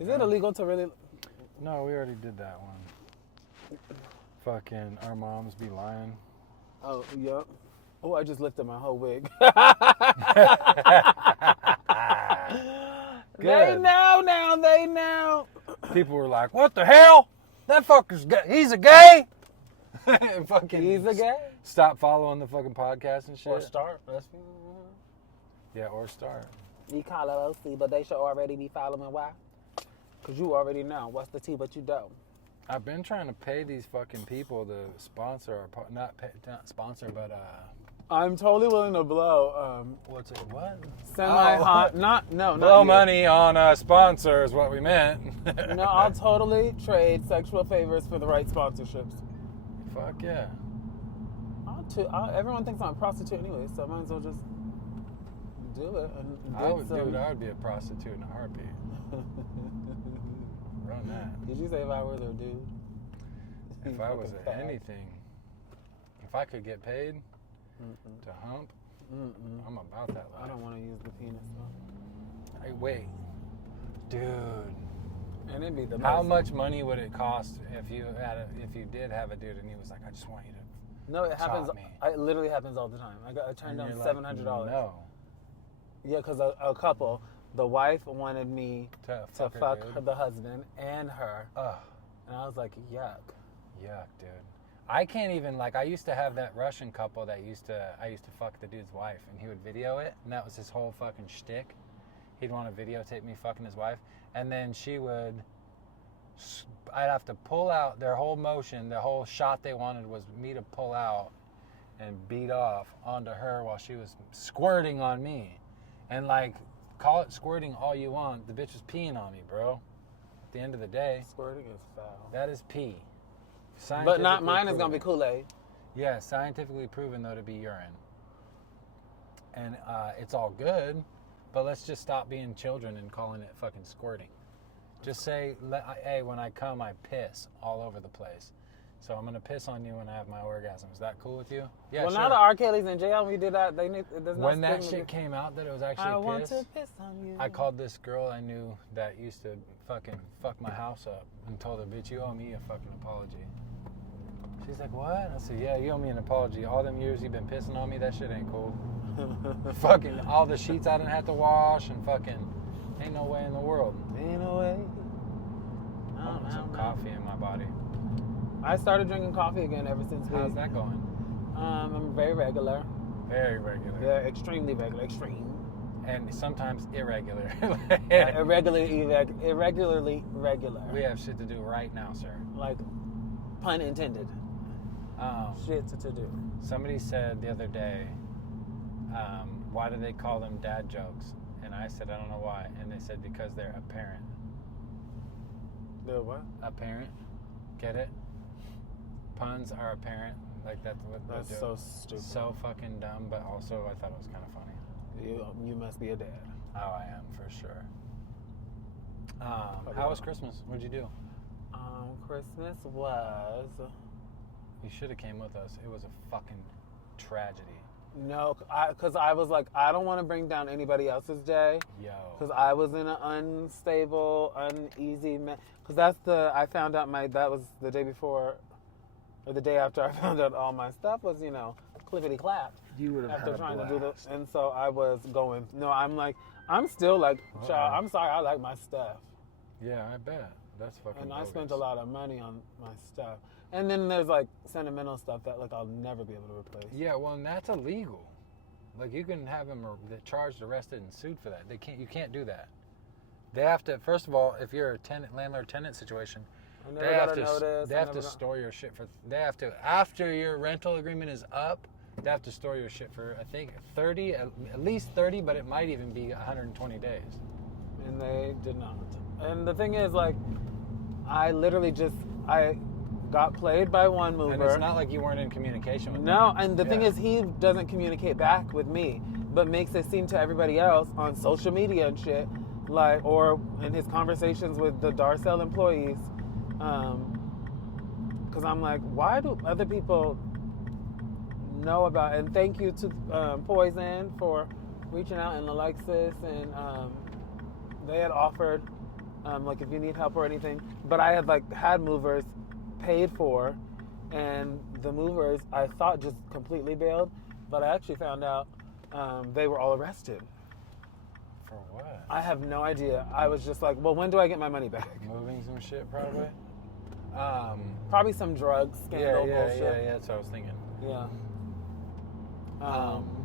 Is it illegal to really? No, we already did that one. Fucking our moms be lying. Oh, yep. Oh, I just lifted my whole wig. They know. People were like, "What the hell? That fucker's gay. He's a gay." Fucking. He's a gay. Stop following the fucking podcast and shit. Or start. Yeah, or start. You call it OC, but they should already be following. Why? Because you already know. What's the T but you don't. I've been trying to pay these fucking people to sponsor our not sponsor, but I'm totally willing to blow. What's it? What? Semi-hot. Oh. Not Blow you. money on a sponsor is what we meant. No, I'll totally trade sexual favors for the right sponsorships. Fuck yeah. Everyone thinks I'm a prostitute anyway, so I might as well just do it. I would be a prostitute in a heartbeat. Run that. Did you say if I was a dude? If I was anything, if I could get paid to hump, I'm about that life. I don't want to use the penis though. Hey, wait, dude. And it'd be the How most. much money would it cost if you did have a dude and he was like, I just want you to. No, it happens. Chop me. It literally happens all the time. I turned down $700. No. Yeah, because a couple, the wife wanted me To to fuck fuck the husband and her, Ugh. and I was like, yuck. Yuck, dude. I can't even, I used to have that Russian couple that I used to fuck the dude's wife, and he would video it, and that was his whole fucking shtick. He'd want to videotape me fucking his wife, and then I'd have to pull out their whole motion, the whole shot they wanted was me to pull out and beat off onto her while she was squirting on me. And call it squirting all you want, the bitch was peeing on me, bro. At the end of the day, Squirting is foul. that is pee. But not mine is proven. going to be Kool-Aid. Yeah, scientifically proven, though, to be urine. And it's all good, but let's just stop being children and calling it fucking squirting. Just say, hey, when I come, I piss all over the place. So I'm going to piss on you when I have my orgasm. Is that cool with you? Yeah, Well, sure. now the R. Kelly's in jail, we did that. There's no When that stigma. shit came out that it was actually I piss, want to piss on you. I called this girl I knew that used to fucking fuck my house up and told her, bitch, you owe me a fucking apology. She's like, what? I said, yeah, you owe me an apology. All them years you've been pissing on me, that shit ain't cool. Fucking all the sheets I didn't have to wash and fucking ain't no way in the world. Ain't no way. I want some coffee in my body. I started drinking coffee again ever since How's that going? I'm very regular. Very regular. Yeah, extremely regular. Extreme. And sometimes irregular. Irregularly regular. We have shit to do right now, sir. Like, pun intended. Shit to do. Somebody said the other day, why do they call them dad jokes? And I said, I don't know why. And they said, because they're apparent. The what? Apparent. Get it? Puns are apparent. Like that's what the That's joke. so stupid. So fucking dumb, but also I thought it was kind of funny. You must be a dad. Oh, I am for sure. How was Christmas? What'd you do? Christmas was... You should have came with us. It was a fucking tragedy. No, because I was like, I don't want to bring down anybody else's day. Yo. Because I was in an unstable, uneasy... Because I found out that was the day before, or the day after I found out all my stuff was, clippity-clapped. You would have After had trying a to do blast. and so I was going, I'm still like, child, I'm sorry, I like my stuff. Yeah, I bet. That's fucking And I bogus. spent a lot of money on my stuff. And then there's like sentimental stuff that I'll never be able to replace. Yeah, well, and that's illegal. Like you can have them charged, arrested, and sued for that. You can't do that. They have to. First of all, if you're a landlord-tenant situation, they have to store your shit for. They have to after your rental agreement is up. They have to store your shit for I think 30, at least 30, but it might even be 120 days. And they did not. And the thing is, I literally I got played by one mover. And it's not like you weren't in communication with them. No, and the thing is, he doesn't communicate back with me, but makes it seem to everybody else on social media and shit, or in his conversations with the Darcel employees, because I'm like, why do other people know about? And thank you to Poison for reaching out, and Alexis, and they had offered like if you need help or anything. But I had like had movers paid for, and the movers I thought just completely bailed, but I actually found out they were all arrested. For what? I have no idea. I was just like, well, when do I get my money back? Moving some shit, probably. Probably some drugs scandal bullshit. Yeah, that's what I was thinking. Yeah.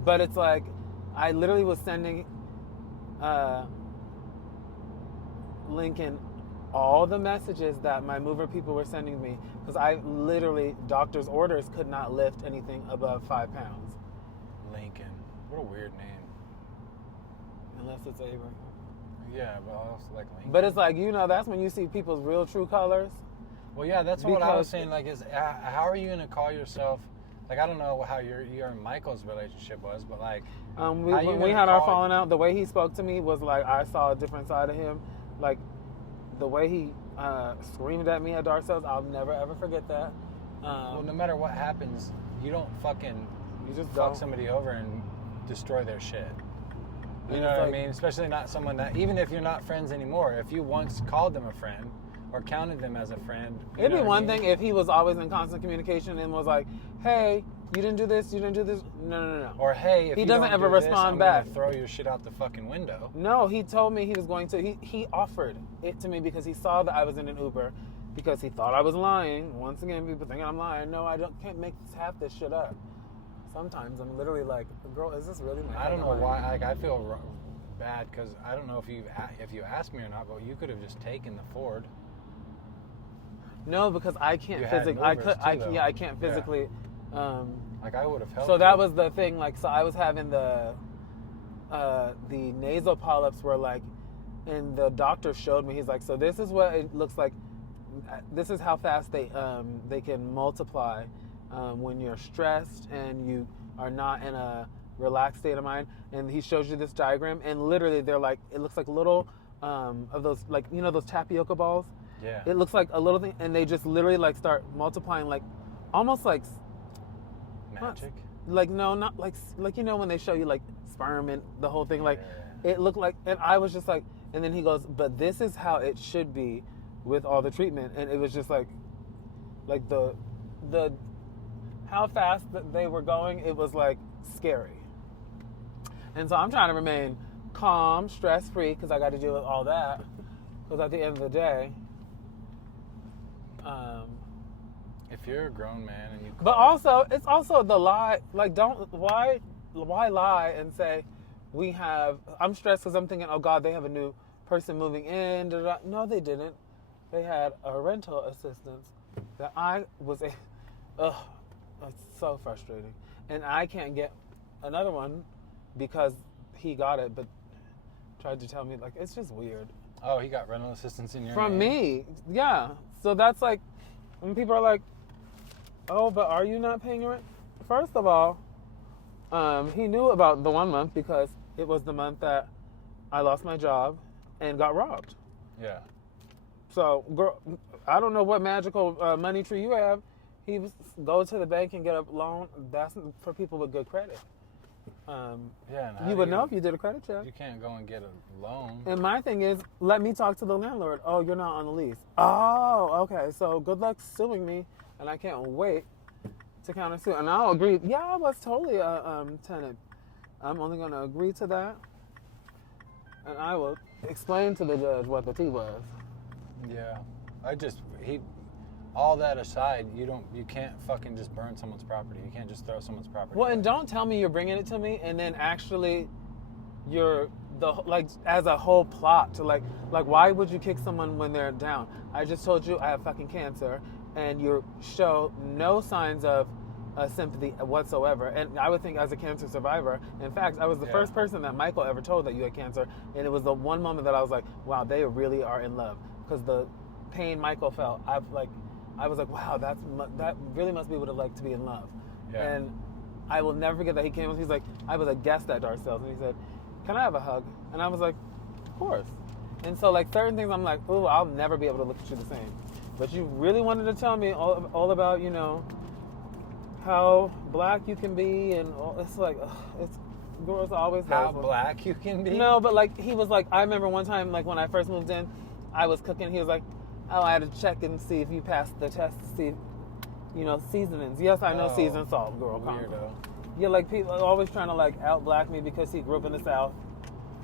But it's like, I literally was sending Lincoln all the messages that my mover people were sending me, because I literally, doctor's orders could not lift anything above 5 pounds. Lincoln. What a weird name. Unless it's Avery. Yeah, but I also like Lincoln. But it's like, that's when you see people's real true colors. Well, yeah, that's what I was saying. Like, how are you gonna call yourself? Like, I don't know how your and Michael's relationship was, but like, when we had our falling out, the way he spoke to me was like I saw a different side of him. Like, the way he screamed at me at Darcel's, I'll never ever forget that. Well, no matter what happens, you don't you just fuck somebody over and destroy their shit. You know what I mean? Especially not someone that, even if you're not friends anymore, if you once called them a friend or counted them as a friend. It'd be one thing if he was always in constant communication and was like, hey, you didn't do this, you didn't do this. No. Or hey, if he you doesn't don't ever do respond this, I'm back. gonna throw your shit out the fucking window. No, he told me he was going to. He offered it to me because he saw that I was in an Uber, because he thought I was lying. Once again, people thinking I'm lying. No, can't make half this shit up. Sometimes I'm literally like, girl, is this really my? I don't know why. Like, I feel bad because I don't know if you asked me or not, but you could have just taken the Ford. No, because I can't physically. I can't physically. Yeah. Like, I would have helped. So that was the thing. Like, so I was having the nasal polyps were like, and the doctor showed me. He's like, so this is what it looks like. This is how fast they can multiply when you're stressed and you are not in a relaxed state of mind. And he shows you this diagram, and literally they're like, it looks like little of those, like, those tapioca balls. Yeah. It looks like a little thing, and they just literally like start multiplying, like almost like magic. Like, no, not like when they show you like sperm and the whole thing. Like, it looked like, and I was just like, and then he goes, but this is how it should be with all the treatment. And it was just like the how fast that they were going, it was like scary. And so I'm trying to remain calm, stress free, because I got to deal with all that. Because at the end of the day, if you're a grown man and you, but also it's also the lie. Like, why lie and say I'm stressed because I'm thinking, oh God, they have a new person moving in. No, they didn't. They had a rental assistance that I was it's so frustrating, and I can't get another one because he got it, but tried to tell me, like, it's just weird. Oh, he got rental assistance in your from name? Me, yeah. So that's like when people are like, oh, but are you not paying your rent? First of all, he knew about the 1 month because it was the month that I lost my job and got robbed. Yeah. So, girl, I don't know what magical money tree you have. He was go to the bank and get a loan. That's for people with good credit. You would know if you did a credit check. You can't go and get a loan. And my thing is, let me talk to the landlord. Oh, you're not on the lease. Oh, okay. So good luck suing me, and I can't wait to countersue. And I'll agree. Yeah, I was totally a tenant. I'm only going to agree to that, and I will explain to the judge what the tea was. Yeah, all that aside, you can't fucking just burn someone's property. You can't just throw someone's property. Well, and don't tell me you're bringing it to me, and then actually, you're as a whole plot to like why would you kick someone when they're down? I just told you I have fucking cancer, and you show no signs of sympathy whatsoever. And I would think as a cancer survivor, in fact, I was the first person that Michael ever told that you had cancer, and it was the one moment that I was like, wow, they really are in love, because the pain Michael felt, I was like, wow, that really must be what it's like to be in love. Yeah. And I will never forget that he came. He's like, I was a guest at Darcel's, and he said, can I have a hug? And I was like, of course. And so, like, certain things I'm like, ooh, I'll never be able to look at you the same. But you really wanted to tell me all about, how black you can be, and it's like, it's girls always how black you can be. No, but like he was like, I remember one time, like when I first moved in, I was cooking. He was like, "Oh, I had to check and see if you passed the test to see, seasonings." Yes, I know seasoned salt, girl. Weirdo. Yeah, like people are always trying to like out-black me because he grew up in the South.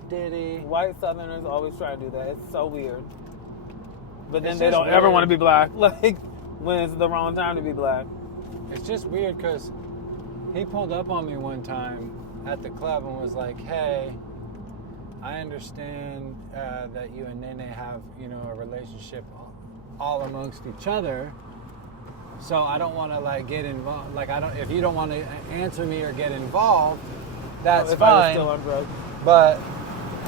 Did he? White Southerners always try to do that. It's so weird. But then It's they just don't ever weird. want to be black. Like when it's the wrong time to be black. It's just weird because he pulled up on me one time at the club and was like, "Hey, I understand that you and Nene have, a relationship all amongst each other. So I don't want to like get involved. Like if you don't want to answer me or get involved, that's if I was fine. still on drugs. But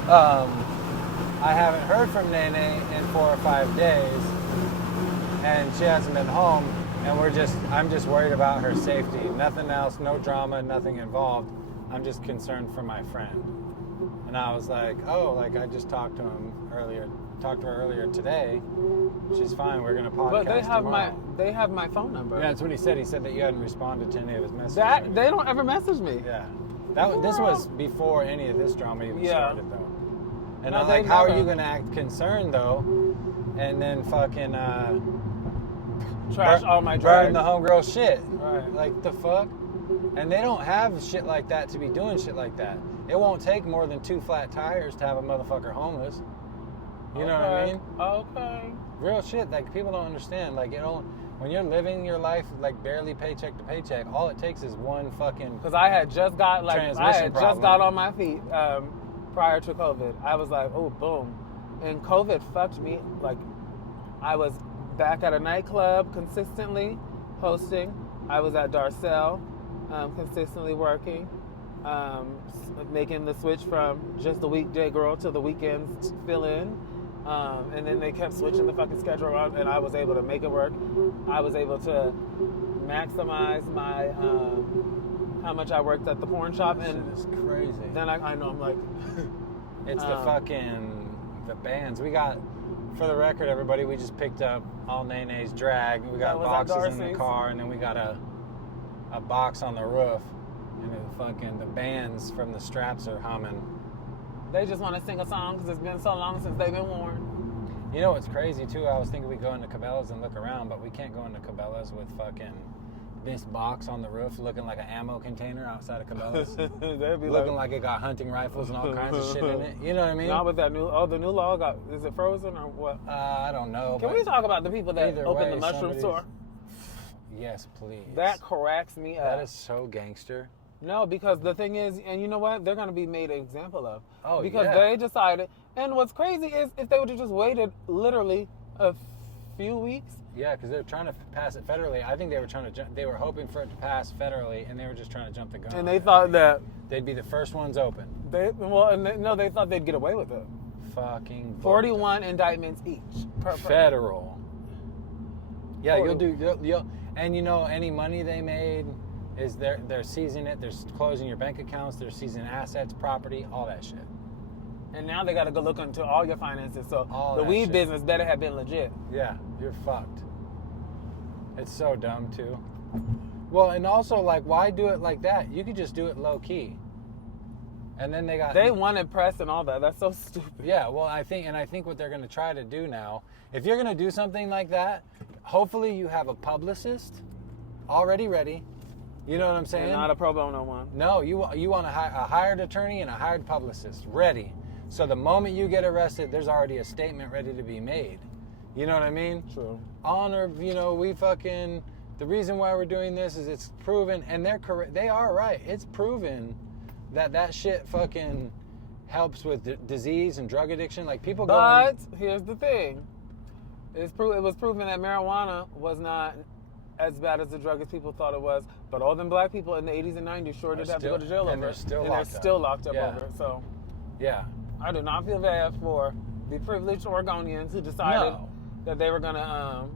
I haven't heard from Nene in 4 or 5 days, and she hasn't been home. And I'm just worried about her safety. Nothing else, no drama, nothing involved. I'm just concerned for my friend." And I was like, "Oh, like I just talked to her earlier today. She's fine. We're gonna podcast But they have tomorrow." they have my phone number. Yeah, that's what he said. He said that you hadn't responded to any of his messages. That they don't ever message me. Yeah. This was before any of this drama even started, though. And No, I'm like, they've how are never- you gonna act concerned though, and then fucking Trash all my burn drugs. the homegirl shit? Right. Like the fuck? And they don't have shit like that to be doing shit like that. It won't take more than 2 flat tires to have a motherfucker homeless. You know what I mean? Okay. Real shit. Like people don't understand. Like when you're living your life like barely paycheck to paycheck, all it takes is one fucking. Because I had just got Transmission problem. just got on my feet prior to COVID. I was like, oh, boom, and COVID fucked me. Like I was back at a nightclub consistently hosting. I was at Darcel consistently working, making the switch from just the weekday girl to the weekends fill in. And then they kept switching the fucking schedule around, and I was able to make it work. I was able to maximize my how much I worked at the porn shop, and It's crazy. then I know I'm like, It's the bands we got. For the record, everybody, we just picked up all Nene's drag. We got That was at boxes in the Darcy's. car, and then we got a box on the roof. And the bands from the straps are humming. they just want to sing a song because it's been so long since they've been worn. You know what's crazy too? I was thinking we go into Cabela's and look around, but we can't go into Cabela's with fucking this box on the roof looking like an ammo container outside of Cabela's. They'd be Looking like it got hunting rifles and all kinds of shit in it. You know what I mean? Not with that the new law got, is it frozen or what? I don't know. Can but we talk about the people that either opened way, the mushroom somebody's- store? Yes, please. That cracks me up. That is so gangster. No, because the thing is, and you know what? They're going to be made an example of. Oh, because yeah. they decided. And what's crazy is if they would have just waited literally a few weeks. Yeah, because they're trying to pass it federally. I think they were trying to jump. They were hoping for it to pass federally, and they were just trying to jump the gun. And they thought that they'd be the first ones open. they thought they'd get away with it. Fucking 41 indictments each per federal. Yeah, 40. you'll and any money they made is they're seizing it. They're closing your bank accounts. They're seizing assets, property, all that shit. And now they got to go look into all your finances. So All the that weed shit. business better have been legit. Yeah, you're fucked. It's so dumb too. Well, and also like, why do it like that? You could just do it low key. And then they wanted press and all that. That's so stupid. Yeah, well, I think what they're going to try to do now, if you're going to do something like that, hopefully you have a publicist already ready. You know what I'm saying? And not a pro bono one. No, you want a hired attorney and a hired publicist ready. So the moment you get arrested, there's already a statement ready to be made. You know what I mean? True. Honor, we fucking, the reason why we're doing this is it's proven, and they're correct. They are right. It's proven that shit fucking helps with disease and drug addiction. Like people go. But here's the thing: it was proven that marijuana was not as bad as the drug as people thought it was. But all them black people in the 80s and 90s sure did have to go to jail over it. They're And they're still locked up Yeah. over it. So Yeah. I do not feel bad for the privileged Oregonians who decided that they were gonna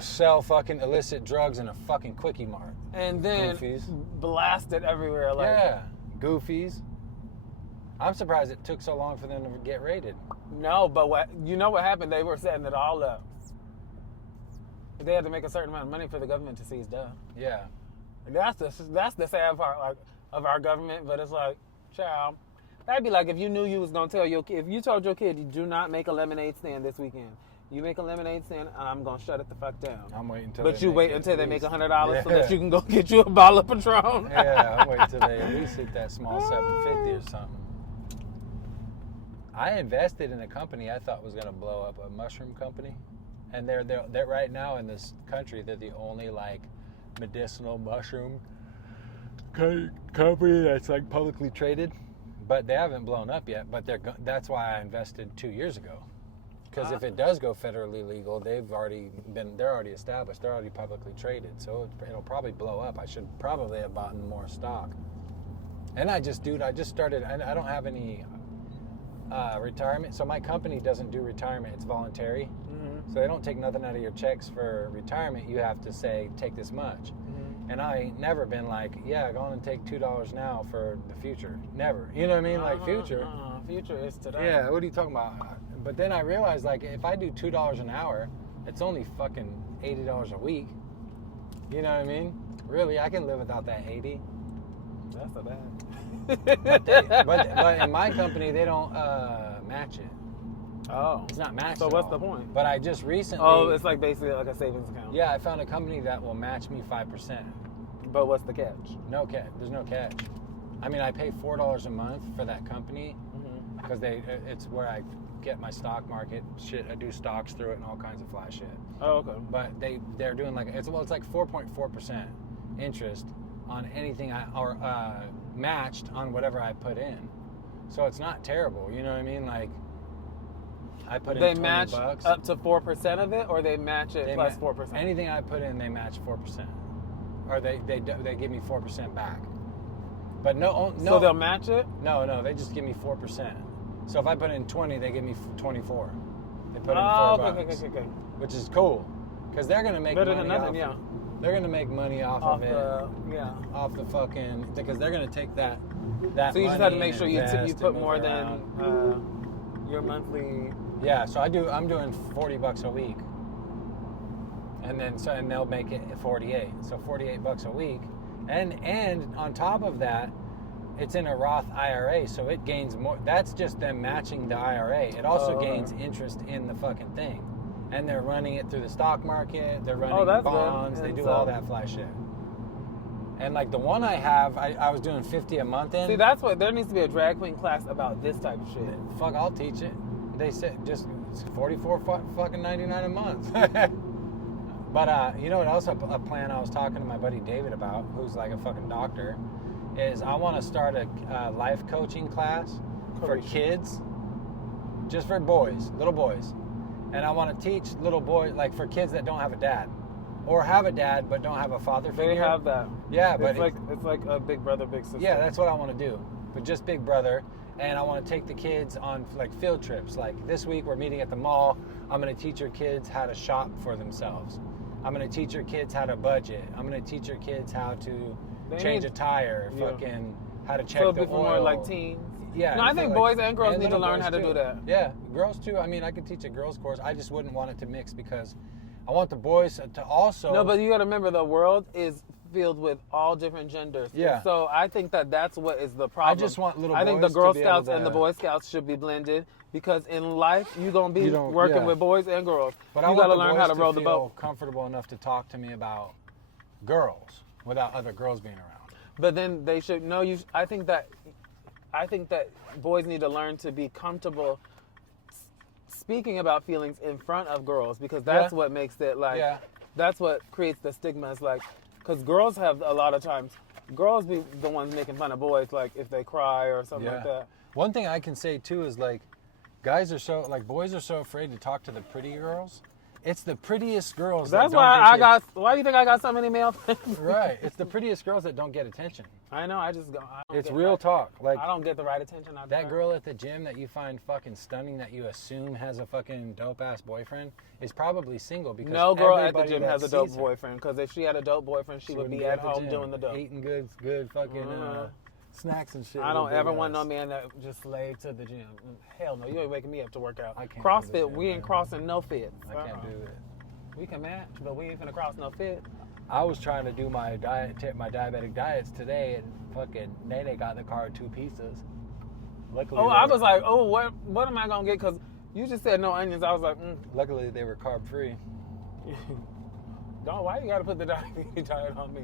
Sell fucking illicit drugs in a fucking quickie mart. and then Goofies. blast it everywhere. Like, Yeah. Goofies. I'm surprised it took so long for them to get raided. no, but what happened? They were setting it all up. They had to make a certain amount of money for the government to seize stuff. Yeah. And that's the sad part, like, of our government. But it's like, child, That'd be like if you knew you was gonna tell your kid. If you told your kid, you do not make a lemonade stand this weekend. You make a lemonade stand, and I'm gonna shut it the fuck down. I'm waiting until. But you wait until they make $100 so that you can go get you a bottle of Patron. Yeah, I'm waiting until they at least hit that small 750 or something. I invested in a company I thought was gonna blow up, a mushroom company, and they're right now in this country. They're the only like medicinal mushroom company that's like publicly traded, but they haven't blown up yet. But that's why I invested 2 years ago. Because if it does go federally legal, they're already established. They're already publicly traded. So it'll probably blow up. I should probably have bought more stock. And I just started, I don't have any retirement. So my company doesn't do retirement. It's voluntary. Mm-hmm. So they don't take nothing out of your checks for retirement. You have to say, take this much. Mm-hmm. And I ain't never been like, yeah, go on and take $2 now for the future. Never. You know what I mean? Like future. Future is today. Yeah, what are you talking about? But then I realized, like, if I do $2 an hour, it's only fucking $80 a week. You know what I mean? Really, I can live without that 80. That's so bad. but in my company, they don't match it. Oh. It's not matched. So what's the point? But I just recently. Oh, it's like basically like a savings account. Yeah, I found a company that will match me 5%. But what's the catch? No catch. There's no catch. I mean, I pay $4 a month for that company because it's where I get my stock market shit. I do stocks through it and all kinds of fly shit. Oh, okay. But they're doing like it's like 4.4% interest on anything matched on whatever I put in. So it's not terrible, you know what I mean? Like I put in $20. They match up to 4% of it, or they match it plus 4%. Anything I put in, they match 4%, or they give me 4% back. But no. So they'll match it? No, they just give me 4%. So if I put in 20, they give me 24. They put in $4, okay. Which is cool, because they're gonna make better money than nothing, off. They're gonna make money off of it. Off the fucking, because they're gonna take that. So you just have to make sure you put more than your monthly. Yeah, so I'm doing $40 a week, and they'll make it 48. So $48 a week, and on top of that, it's in a Roth IRA, so it gains more. That's just them matching the IRA. It also gains interest in the fucking thing. And they're running it through the stock market. They're running bonds. They do all that fly shit. And like the one I have, I was doing $50 a month in. See, that's what, there needs to be a drag queen class about this type of shit. Fuck, I'll teach it. They said just it's $44.99 a month. But you know what else, a plan I was talking to my buddy David about, who's like a fucking doctor, is I want to start a life coaching class for kids, just for boys, little boys. And I want to teach little boys, like for kids that don't have a dad, or have a dad but don't have a father figure. They have that. Yeah, but it's like a big brother, big sister. Yeah, that's what I want to do, but just big brother. And I want to take the kids on like field trips. Like this week we're meeting at the mall. I'm going to teach your kids how to shop for themselves. I'm going to teach your kids how to budget. I'm going to teach your kids how to change a tire, fucking how to check the oil. More like teens. Yeah. No, I think boys and girls need to learn how to do that. Yeah, girls too. I mean, I could teach a girls course. I just wouldn't want it to mix because I want the boys to also. No, but you got to remember the world is filled with all different genders. Yeah. And so I think that's what is the problem. I just want little boys. I think the Girl Scouts and the Boy Scouts should be blended because in life you're gonna be working with boys and girls. But you got to learn how to row the boat. Comfortable enough to talk to me about girls without other girls being around. But then they should know you. I think that boys need to learn to be comfortable speaking about feelings in front of girls because that's what makes it like. Yeah. That's what creates the stigma. It's like. Because girls have a lot of times, girls be the ones making fun of boys, like if they cry or something like that. One thing I can say too is like, boys are so afraid to talk to the pretty girls. It's the prettiest girls. That's why you think I got so many male friends? Right. It's the prettiest girls that don't get attention. I know. It's real talk. Like I don't get the right attention. That girl at the gym that you find fucking stunning, that you assume has a fucking dope ass boyfriend, is probably single because no girl at the gym has a dope boyfriend. Because if she had a dope boyfriend, she would be at home doing the dope, eating good fucking snacks and shit. I don't ever want no man that just slave to the gym. Hell no, you ain't waking me up to work out. I can't CrossFit, we ain't crossing no fits. I can't do it. We can match, but we ain't gonna cross no fit. I was trying to do my diabetic diets today, and fucking Nene got in the car with 2 pizzas. Luckily, I was like, oh, what am I gonna get? Because you just said no onions. I was like, Luckily, they were carb free. Don't. Why you gotta put the diabetes diet on me?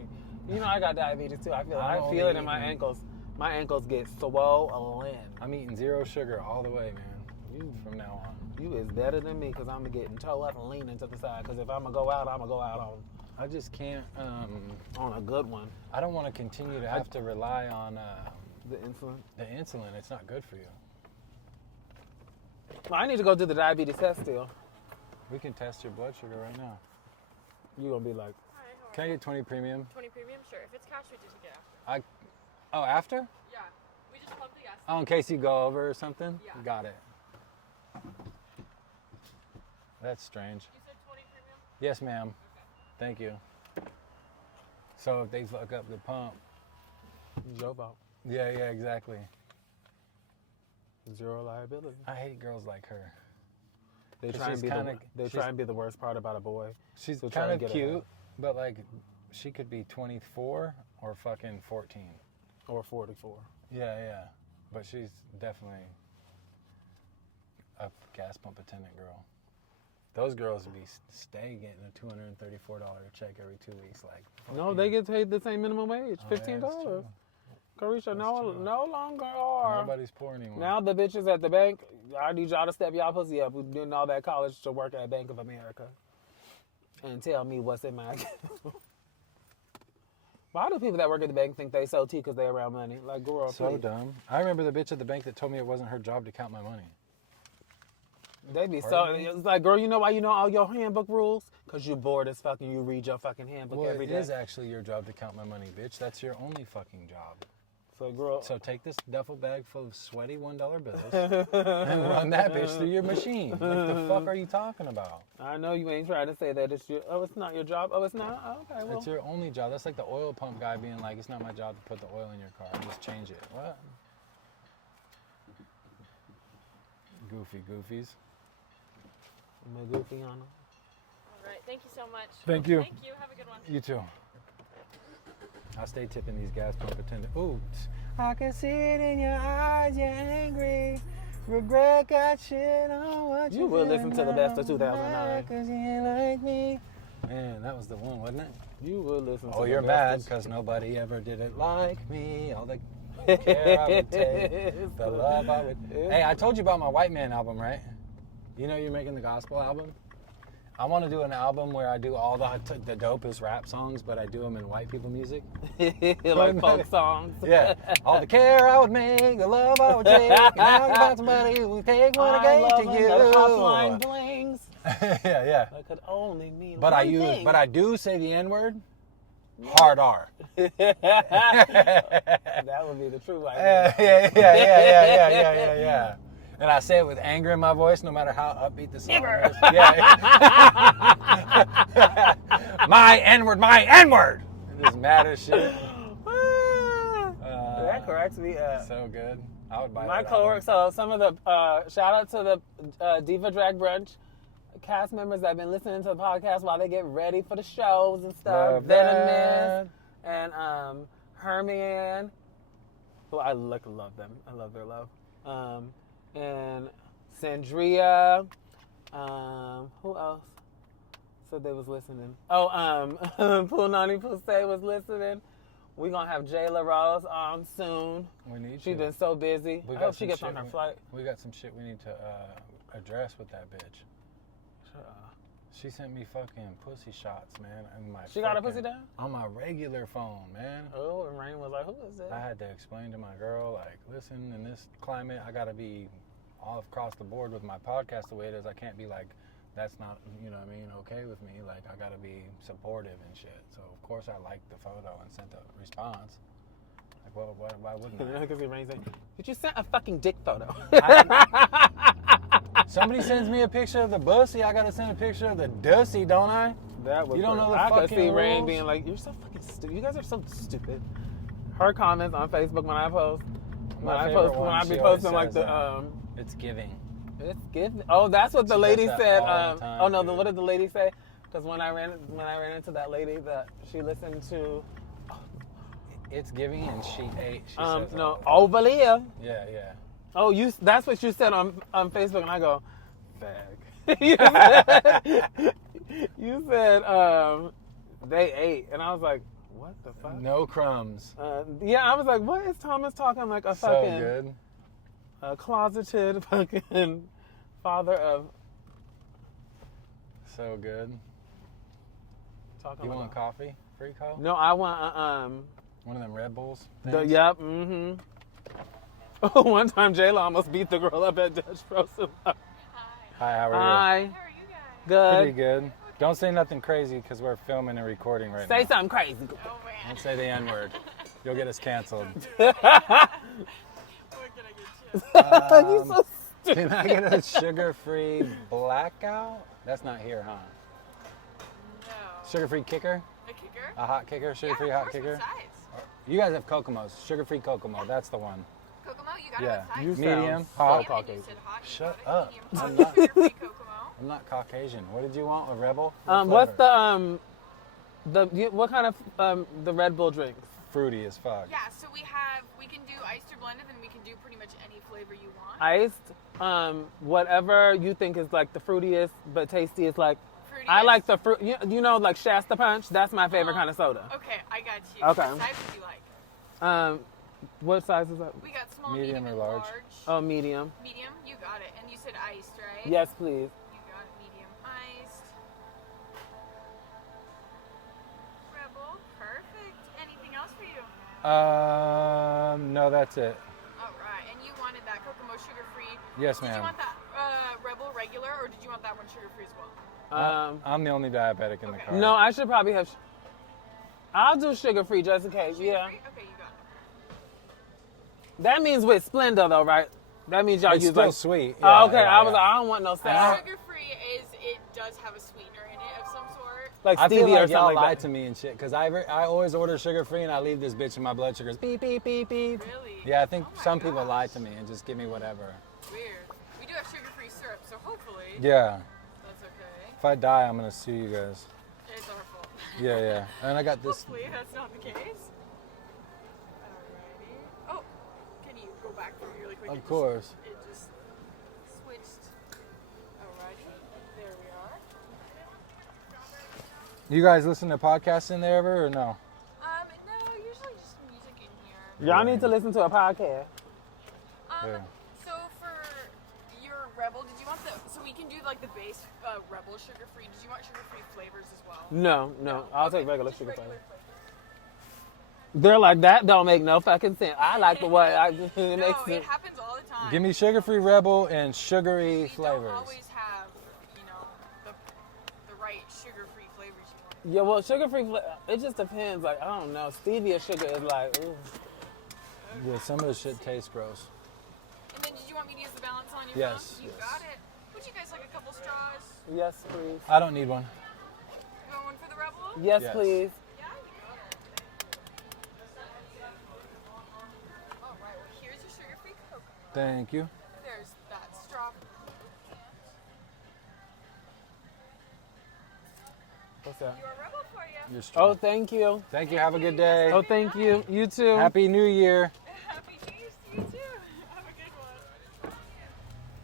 You know I got diabetes too. I feel it in my ankles. My ankles get swollen. I'm eating 0 sugar all the way, man. From now on. You is better than me because I'm getting toe up and leaning to the side. Because if I'm gonna go out, I'm gonna go out on. I just can't. On a good one. I don't want to continue to have to rely on the insulin. The insulin, it's not good for you. Well, I need to go do the diabetes test still. We can test your blood sugar right now. You're gonna be like, Hi, can I get 20 premium? 20 premium? Sure. If it's cash, we just get after. Oh, after? Yeah. We just pump the gas. Oh, in case you go over or something? Yeah. Got it. That's strange. You said 20 premium? Yes, ma'am. Okay. Thank you. So if they fuck up the pump. Joe Bob. Yeah, exactly. Zero liability. I hate girls like her. They try and be the worst part about a boy. She's So kind try of and get cute, ahead. but like she could be 24 or fucking 14. Or 44. Yeah. But she's definitely a gas pump attendant girl. Those girls would be stay getting a $234 check every 2 weeks. Like No, they get paid the same minimum wage, Oh, yeah, $15. that's true. Carisha, no true. longer are. Nobody's poor anymore. Now the bitches at the bank, I need y'all to step y'all pussy up. We've done all that college to work at Bank of America. And tell me what's in my account. Why do people that work at the bank think they so tea because they around money? Like, girl, so please. dumb. I remember the bitch at the bank that told me it wasn't her job to count my money. They be Pardon so. It's like, girl, you know why you know all your handbook rules? Because you bored as fucking. You read your fucking handbook Well, every it day. is actually your job to count my money, bitch. That's your only fucking job. So, girl. So take this duffel bag full of sweaty $1 bills and run that bitch through your machine. Like, the fuck are you talking about? I know you ain't trying to say that it's your. Oh, it's not your job. Oh, it's not. Oh, okay, well. It's your only job. That's like the oil pump guy being like, it's not my job to put the oil in your car. Just change it. What? Goofy goofies. I'm a goofy on them. All right. Thank you so much. Thank you. Thank you. Have a good one. You too. I'll stay tipping these gas pump attendants. Ooh. I can see it in your eyes, you're angry. Regret got shit on what You will listen to the best of 2009. Cause you ain't like me. Man, that was the one, wasn't it? You will listen to Oh, the you're best mad of- because nobody ever did it like me. All the care I would take, the love I would. Hey, I told you about my White Man album, right? You know you're making the gospel album? I want to do an album where I do all the dopest rap songs, but I do them in white people music. like folk songs. Yeah. All the care I would make, the love I would take, and now you find somebody who would take what I gave to you. The hotline blings. yeah. That could only mean But one thing. but I do say the N-word. Hard R. That would be the true white Yeah. And I say it with anger in my voice, no matter how upbeat the song is. Yeah. My N-word, my N-word. Just mad as shit. That corrects me. So good. I would buy My that coworker. So some of the shout out to the Diva Drag Brunch cast members that have been listening to the podcast while they get ready for the shows and stuff. Love Venomous and Hermione. Well, I love them. I love their love. And Sandria. Who else said they was listening? Oh, Punani Puse was listening. We're going to have Jayla Rose on soon. We need She's to. been so busy. We I got hope she some gets shit on her flight. We got some shit we need to address with that bitch. She sent me fucking pussy shots, man. And She got her pussy down? On my regular phone, man. Oh, and Rain was like, who is this? I had to explain to my girl, like, listen, in this climate, I gotta be all across the board with my podcast the way it is. I can't be like, that's not, you know what I mean, okay with me. Like, I gotta be supportive and shit. So, of course, I liked the photo and sent a response. Like, well, why wouldn't I? Because Rain said, but you sent a fucking dick photo. Somebody sends me a picture of the bussy, I gotta send a picture of the dussy, don't I? That was You don't know the I could fucking see Rain rules? being like, you're so fucking stupid. You guys are so stupid. Her comments on Facebook when I post. When I be posting like the it's giving. it's good. Oh, that's what the She lady does that said. all the time, Oh no, dude. what did the lady say? Because when I ran into that lady that she listened to It's giving and she ate. She says no, all the time. over there. Yeah. Oh, that's what you said on Facebook, and I go, fag. you said they ate, and I was like, what the fuck? No crumbs. Yeah, I was like, what is Thomas talking like a So fucking good. Closeted fucking father of So good. talking You about want coffee? Free call? No, I want One of them Red Bulls? yep, one time Jayla almost beat the girl up at Dutch Frozen. Hi, how are you? Hi. How are you guys? Good. Pretty good. Don't say nothing crazy because we're filming and recording right now. Say something crazy. Oh man. Don't say the N-word. You'll get us canceled. What can I get you? You so Can I get a sugar-free blackout? That's not here, huh? No. Sugar-free kicker? A kicker? A hot kicker? Sugar-free yeah, hot of course, kicker? what size? You guys have Kokomo's. Sugar-free Kokomo. That's the one. Kokomo, you got Yeah. it. What size? You Medium, sound hot. Medium, and you said hot, you Shut got it. up. Medium. I'm not- Sugar-free Kokomo. I'm not Caucasian. What did you want? A Rebel? what's flavor? what kind of the Red Bull drinks? Fruity as fuck. Yeah, so we can do iced or blended, and we can do pretty much any flavor you want. Iced, whatever you think is like the fruitiest but tastiest. Like Fruity I is- like the fruit. You know, like Shasta Punch. That's my favorite kind of soda. Okay, I got you. Okay. What size would you like? What size is that? We got small, Medium medium, or and large? Oh, medium. Medium, you got it. And you said iced, right? Yes, please. You got it, medium iced. Rebel, perfect. Anything else for you? No, that's it. All right, and you wanted that Kokomo sugar-free. Yes, Did you ma'am. want that Rebel regular, or did you want that one sugar-free as well? I'm the only diabetic in the Okay. car. No, I should probably have. I'll do sugar free just in case. Yeah. Sugar-free? Okay, you got it. That means with Splenda though, right? That means y'all It's use still like. sweet. Oh, Yeah, okay, yeah, I was yeah. like, I don't want no sour. Sugar-free is, it does have a sweetener in it of some sort. Like I stevia feel or like something y'all like lie that. to me and shit because I always order sugar free and I leave this bitch in my blood sugars beep beep beep beep. Really? Yeah, I think Oh my some people gosh. lie to me and just give me whatever. Weird. We do have sugar-free syrup, so hopefully Yeah, that's okay. if I die, I'm gonna sue you guys. It's our fault. Yeah, yeah. And I got this. Hopefully that's not the case. Alrighty. Oh, can you go back for me really quick? Of It just- course. It just switched. Alrighty. There we are. You guys listen to podcasts in there ever or no? No, usually just music in here. Y'all need to listen to a podcast. Yeah. So for your Rebel, did you want so we can do like the base Rebel sugar-free. Did you want sugar-free flavors as well? No, I'll Okay, take regular just sugar regular flavor. flavors. They're like that don't make no fucking sense. I like the way it makes No, it sense. happens all the time. Give me sugar free Rebel and sugary we flavors. don't always have, the right sugar-free flavors you want. Yeah, well, sugar free. It just depends. Like I don't know. Stevia sugar is like. Ooh. Yeah, some of the shit tastes gross. And then did you want me to use the balance on your Yes, phone? You yes. got it. Would you guys like a couple straws? Yes, please. I don't need one. You want one for the Rebel? Yes, Yes. please. Yeah, you got it. All right, well, here's your sugar-free Coke. Thank you. There's that straw. What's that? Your Rebel for you. You're Oh, strong. thank you. Thank you. Have a good day. Oh, thank you. You too. Happy New Year. Happy New Year's to you too. Have a good one.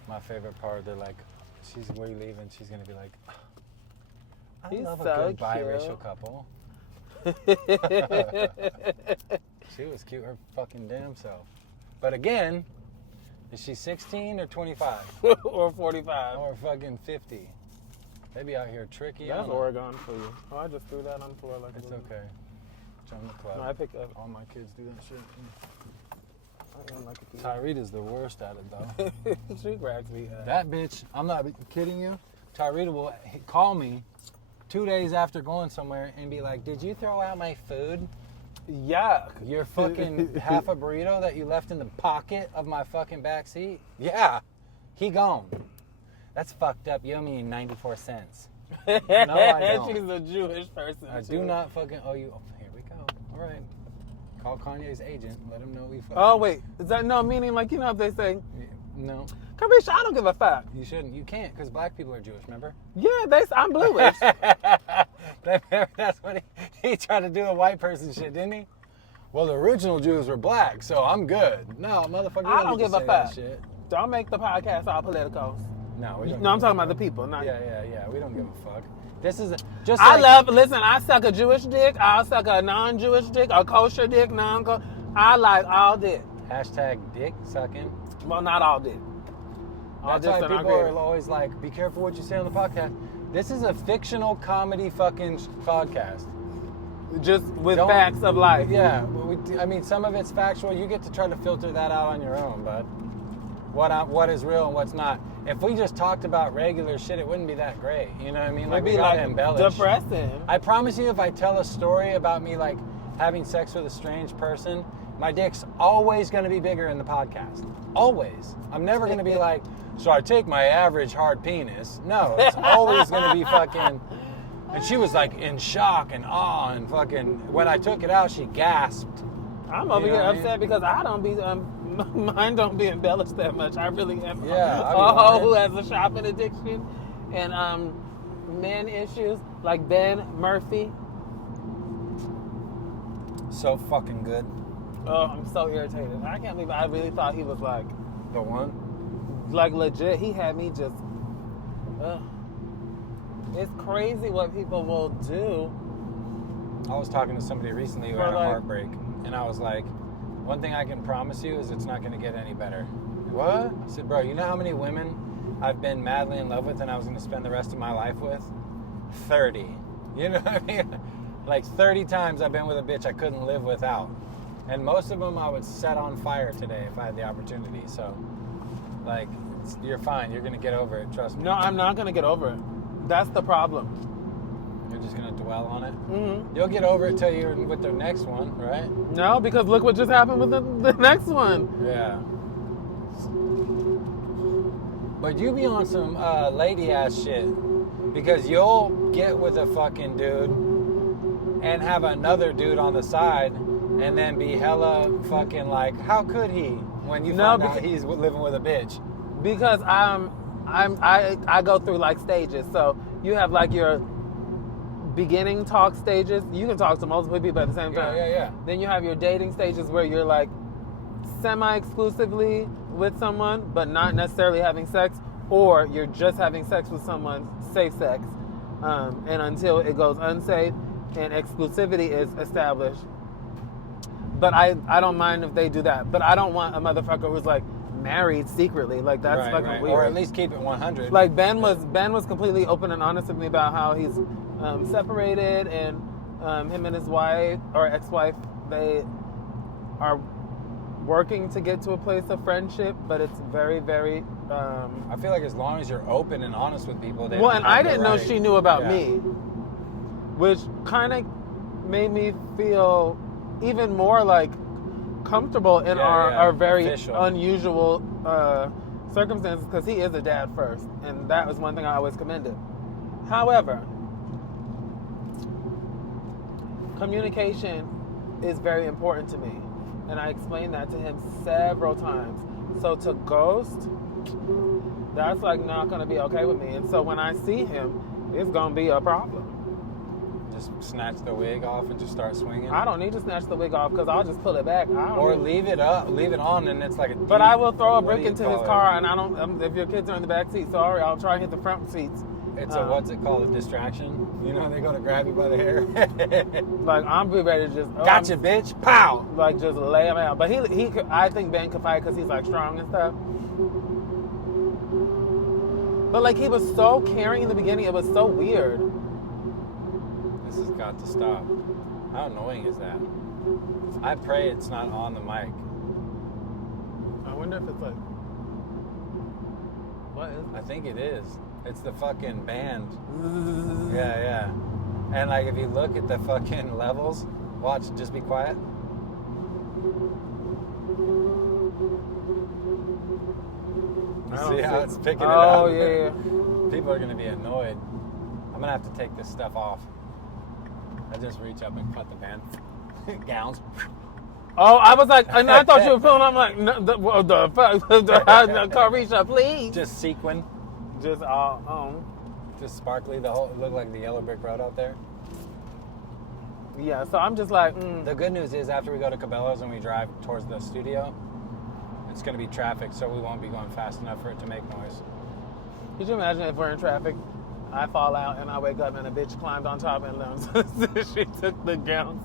My favorite part, they're like, where are you leaving? She's going to be like, I He's love so a good cute. biracial couple. She was cute her fucking damn self. But again, is she 16 or 25? Or 45. Or fucking 50? They be out here tricky. I That's don't know. Oregon for you. Oh, I just threw that on the floor like It's a little- okay. Join the club. No, I picked up. All my kids do that shit. I don't like it. Tyrita's the worst at it though. She grabs me. That bitch, I'm not kidding you. Tyrita will call me 2 days after going somewhere and be like, did you throw out my food? Yuck. Your fucking half a burrito that you left in the pocket of my fucking back seat? Yeah, he gone. That's fucked up. You owe me 94 cents. No, I don't. She's a Jewish person. I too. do not fucking owe you. Oh, here we go. All right. Call Kanye's agent. Let him know we fucking. Oh, wait. Is that no meaning like, you know, if they say, No, Karisha, I don't give a fuck. you shouldn't. You can't because black people are Jewish, remember? Yeah, I'm bluish. That's what he tried to do a white person shit, didn't he? well, the original Jews were black, so I'm good. No, motherfucker, I don't need to give a say that fuck. shit. Don't make the podcast all political. No, we don't. No, I'm give a talking about fuck. the people. Not Yeah. We don't give a fuck. This is just. Listen, I suck a Jewish dick. I'll suck a non-Jewish dick, a kosher dick, non-kosher. I like all dick. Hashtag dick sucking. Well, not all dick. All That's why dicks are not people are great. always like, be careful what you say on the podcast. This is a fictional comedy fucking podcast. Just with Don't- facts of life. Yeah, I mean, some of it's factual. You get to try to filter that out on your own, bud. What is real and what's not. If we just talked about regular shit, it wouldn't be that great. You know what I mean? It'd we be gotta like embellish. depressing. I promise you, if I tell a story about me like having sex with a strange person, my dick's always going to be bigger in the podcast. Always. I'm never going to be like, so I take my average hard penis. No, it's always going to be fucking. And she was like in shock and awe and fucking. When I took it out, she gasped. I'm over You know here what I mean? upset because I don't be mine don't be embellished that much. I really am Yeah, a I hoe be who has a shopping addiction and men issues like Ben Murphy. So fucking good. Oh, I'm so irritated. I can't believe I really thought he was like The one. legit. He had me just. It's crazy what people will do. I was talking to somebody recently who For, had a like- heartbreak, and I was like, one thing I can promise you is it's not going to get any better. What? I said, bro, you know how many women I've been madly in love with and I was going to spend the rest of my life with? 30. You know what I mean? Like 30 times I've been with a bitch I couldn't live without. And most of them I would set on fire today if I had the opportunity. So, like, you're fine. You're going to get over it. Trust me. No, I'm not gonna get over it. That's the problem. You're just going to dwell on it. Mm-hmm. You'll get over it till you're with the next one, right? No, because look what just happened with the next one. Yeah. But you be on some lady ass shit because you'll get with a fucking dude and have another dude on the side and then be hella fucking like, how could he when you find out he's living with a bitch? Because I go through like stages. So you have like your beginning talk stages. You can talk to multiple people at the same time. Yeah. Then you have your dating stages where you're like semi-exclusively with someone, but not necessarily having sex, or you're just having sex with someone, safe sex, and until it goes unsafe and exclusivity is established. But I don't mind if they do that. But I don't want a motherfucker who's like married secretly. Like that's fucking weird. Or at least keep it 100. Like Ben was completely open and honest with me about how he's separated, and him and his wife or ex-wife, they are working to get to a place of friendship, but it's very, very. I feel like as long as you're open and honest with people, they Well, don't and have I the didn't know right- she knew about Yeah. me, which kind of made me feel even more like comfortable in our very official. unusual circumstances, because he is a dad first, and that was one thing I always commended. However, communication is very important to me, and I explained that to him several times. So to ghost, that's like not going to be okay with me. And so when I see him, it's going to be a problem. Just snatch the wig off and just start swinging. I don't need to snatch the wig off because I'll just pull it back. I don't Or need- leave it on, and it's like a. But I will throw a what brick do you into call his it? car, and I don't. If your kids are in the back seat, sorry, I'll try and hit the front seats. It's a what's it called? A distraction. You know, they go to grab you by the hair. Like I'm be ready to just Gotcha, bitch! Pow! like just lay him out. But he could, I think Ben could fight because he's like strong and stuff. But like he was so caring in the beginning, it was so weird. This has got to stop. How annoying is that? I pray it's not on the mic. I wonder if it's like, what is I think it is. It's the fucking band. Yeah. And like if you look at the fucking levels, watch, just be quiet. You I don't see how see- it's picking it Oh, up? yeah. People are gonna be annoyed. I'm gonna have to take this stuff off. I just reach up and cut the band gowns. Oh, I was like, and I thought you were feeling. I'm like, no, the fuck, Carisha, please. Just sequin, Just just sparkly. The whole look like the yellow brick road out there. Yeah, so I'm just like, The good news is after we go to Cabela's and we drive towards the studio, it's going to be traffic, so we won't be going fast enough for it to make noise. Could you imagine if we're in traffic, I fall out and I wake up and a bitch climbed on top and she took the gowns.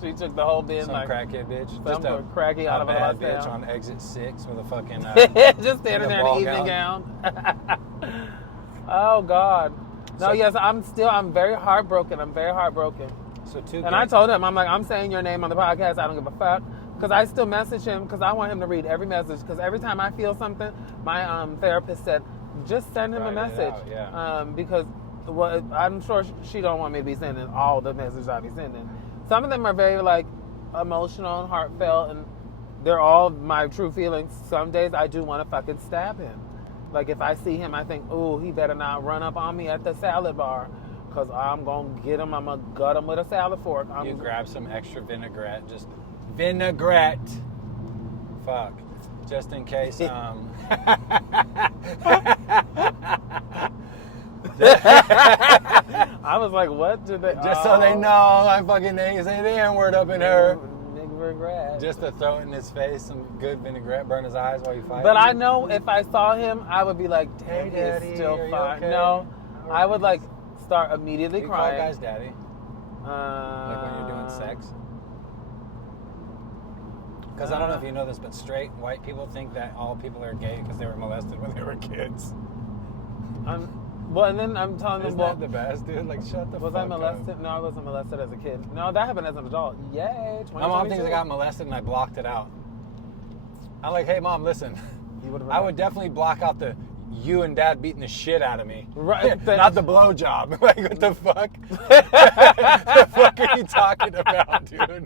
She took the whole bin. Some like crackhead bitch. Some cracky out of a bad bus bitch down. on exit 6 with a fucking... just standing there in an evening gown. Oh, God. No, So- yes, I'm very heartbroken. I'm very heartbroken. So And I told him, I'm like, I'm saying your name on the podcast. I don't give a fuck. Because I still message him because I want him to read every message. Because every time I feel something, my therapist said, just send him a Write it message. out, yeah. Because I'm sure she don't want me to be sending all the messages I be sending. Some of them are very like emotional and heartfelt, and they're all my true feelings. Some days I do want to fucking stab him. Like if I see him, I think, ooh, he better not run up on me at the salad bar. Because I'm going to get him. I'm going to gut him with a salad fork. You grab some extra vinaigrette. Just vinaigrette. Fuck. Just in case. I was like, what did they... Just so they know, I fucking say the N-word up in her. Vinaigrette. Just to throw it in his face, some good vinaigrette, burn his eyes while you fight. But I know if I saw him, I would be like, Hey, damn, Daddy, he's still are you fine. okay? No, I would like start immediately You call crying. guys daddy? Like when you're doing sex? Because I don't know if you know this, but straight white people think that all people are gay because they were molested when they were kids. Well, and then I'm telling them, Isn't well, that the best, dude? Like, shut the was fuck I molested? up. No, I wasn't molested as a kid. No, that happened as an adult. Yay, 2022. My mom thinks I got molested and I blocked it out. I'm like, hey, Mom, listen. You would've I would definitely block out the you and Dad beating the shit out of me. Right. Not the blowjob. Like, what the fuck? The fuck are you talking about, dude?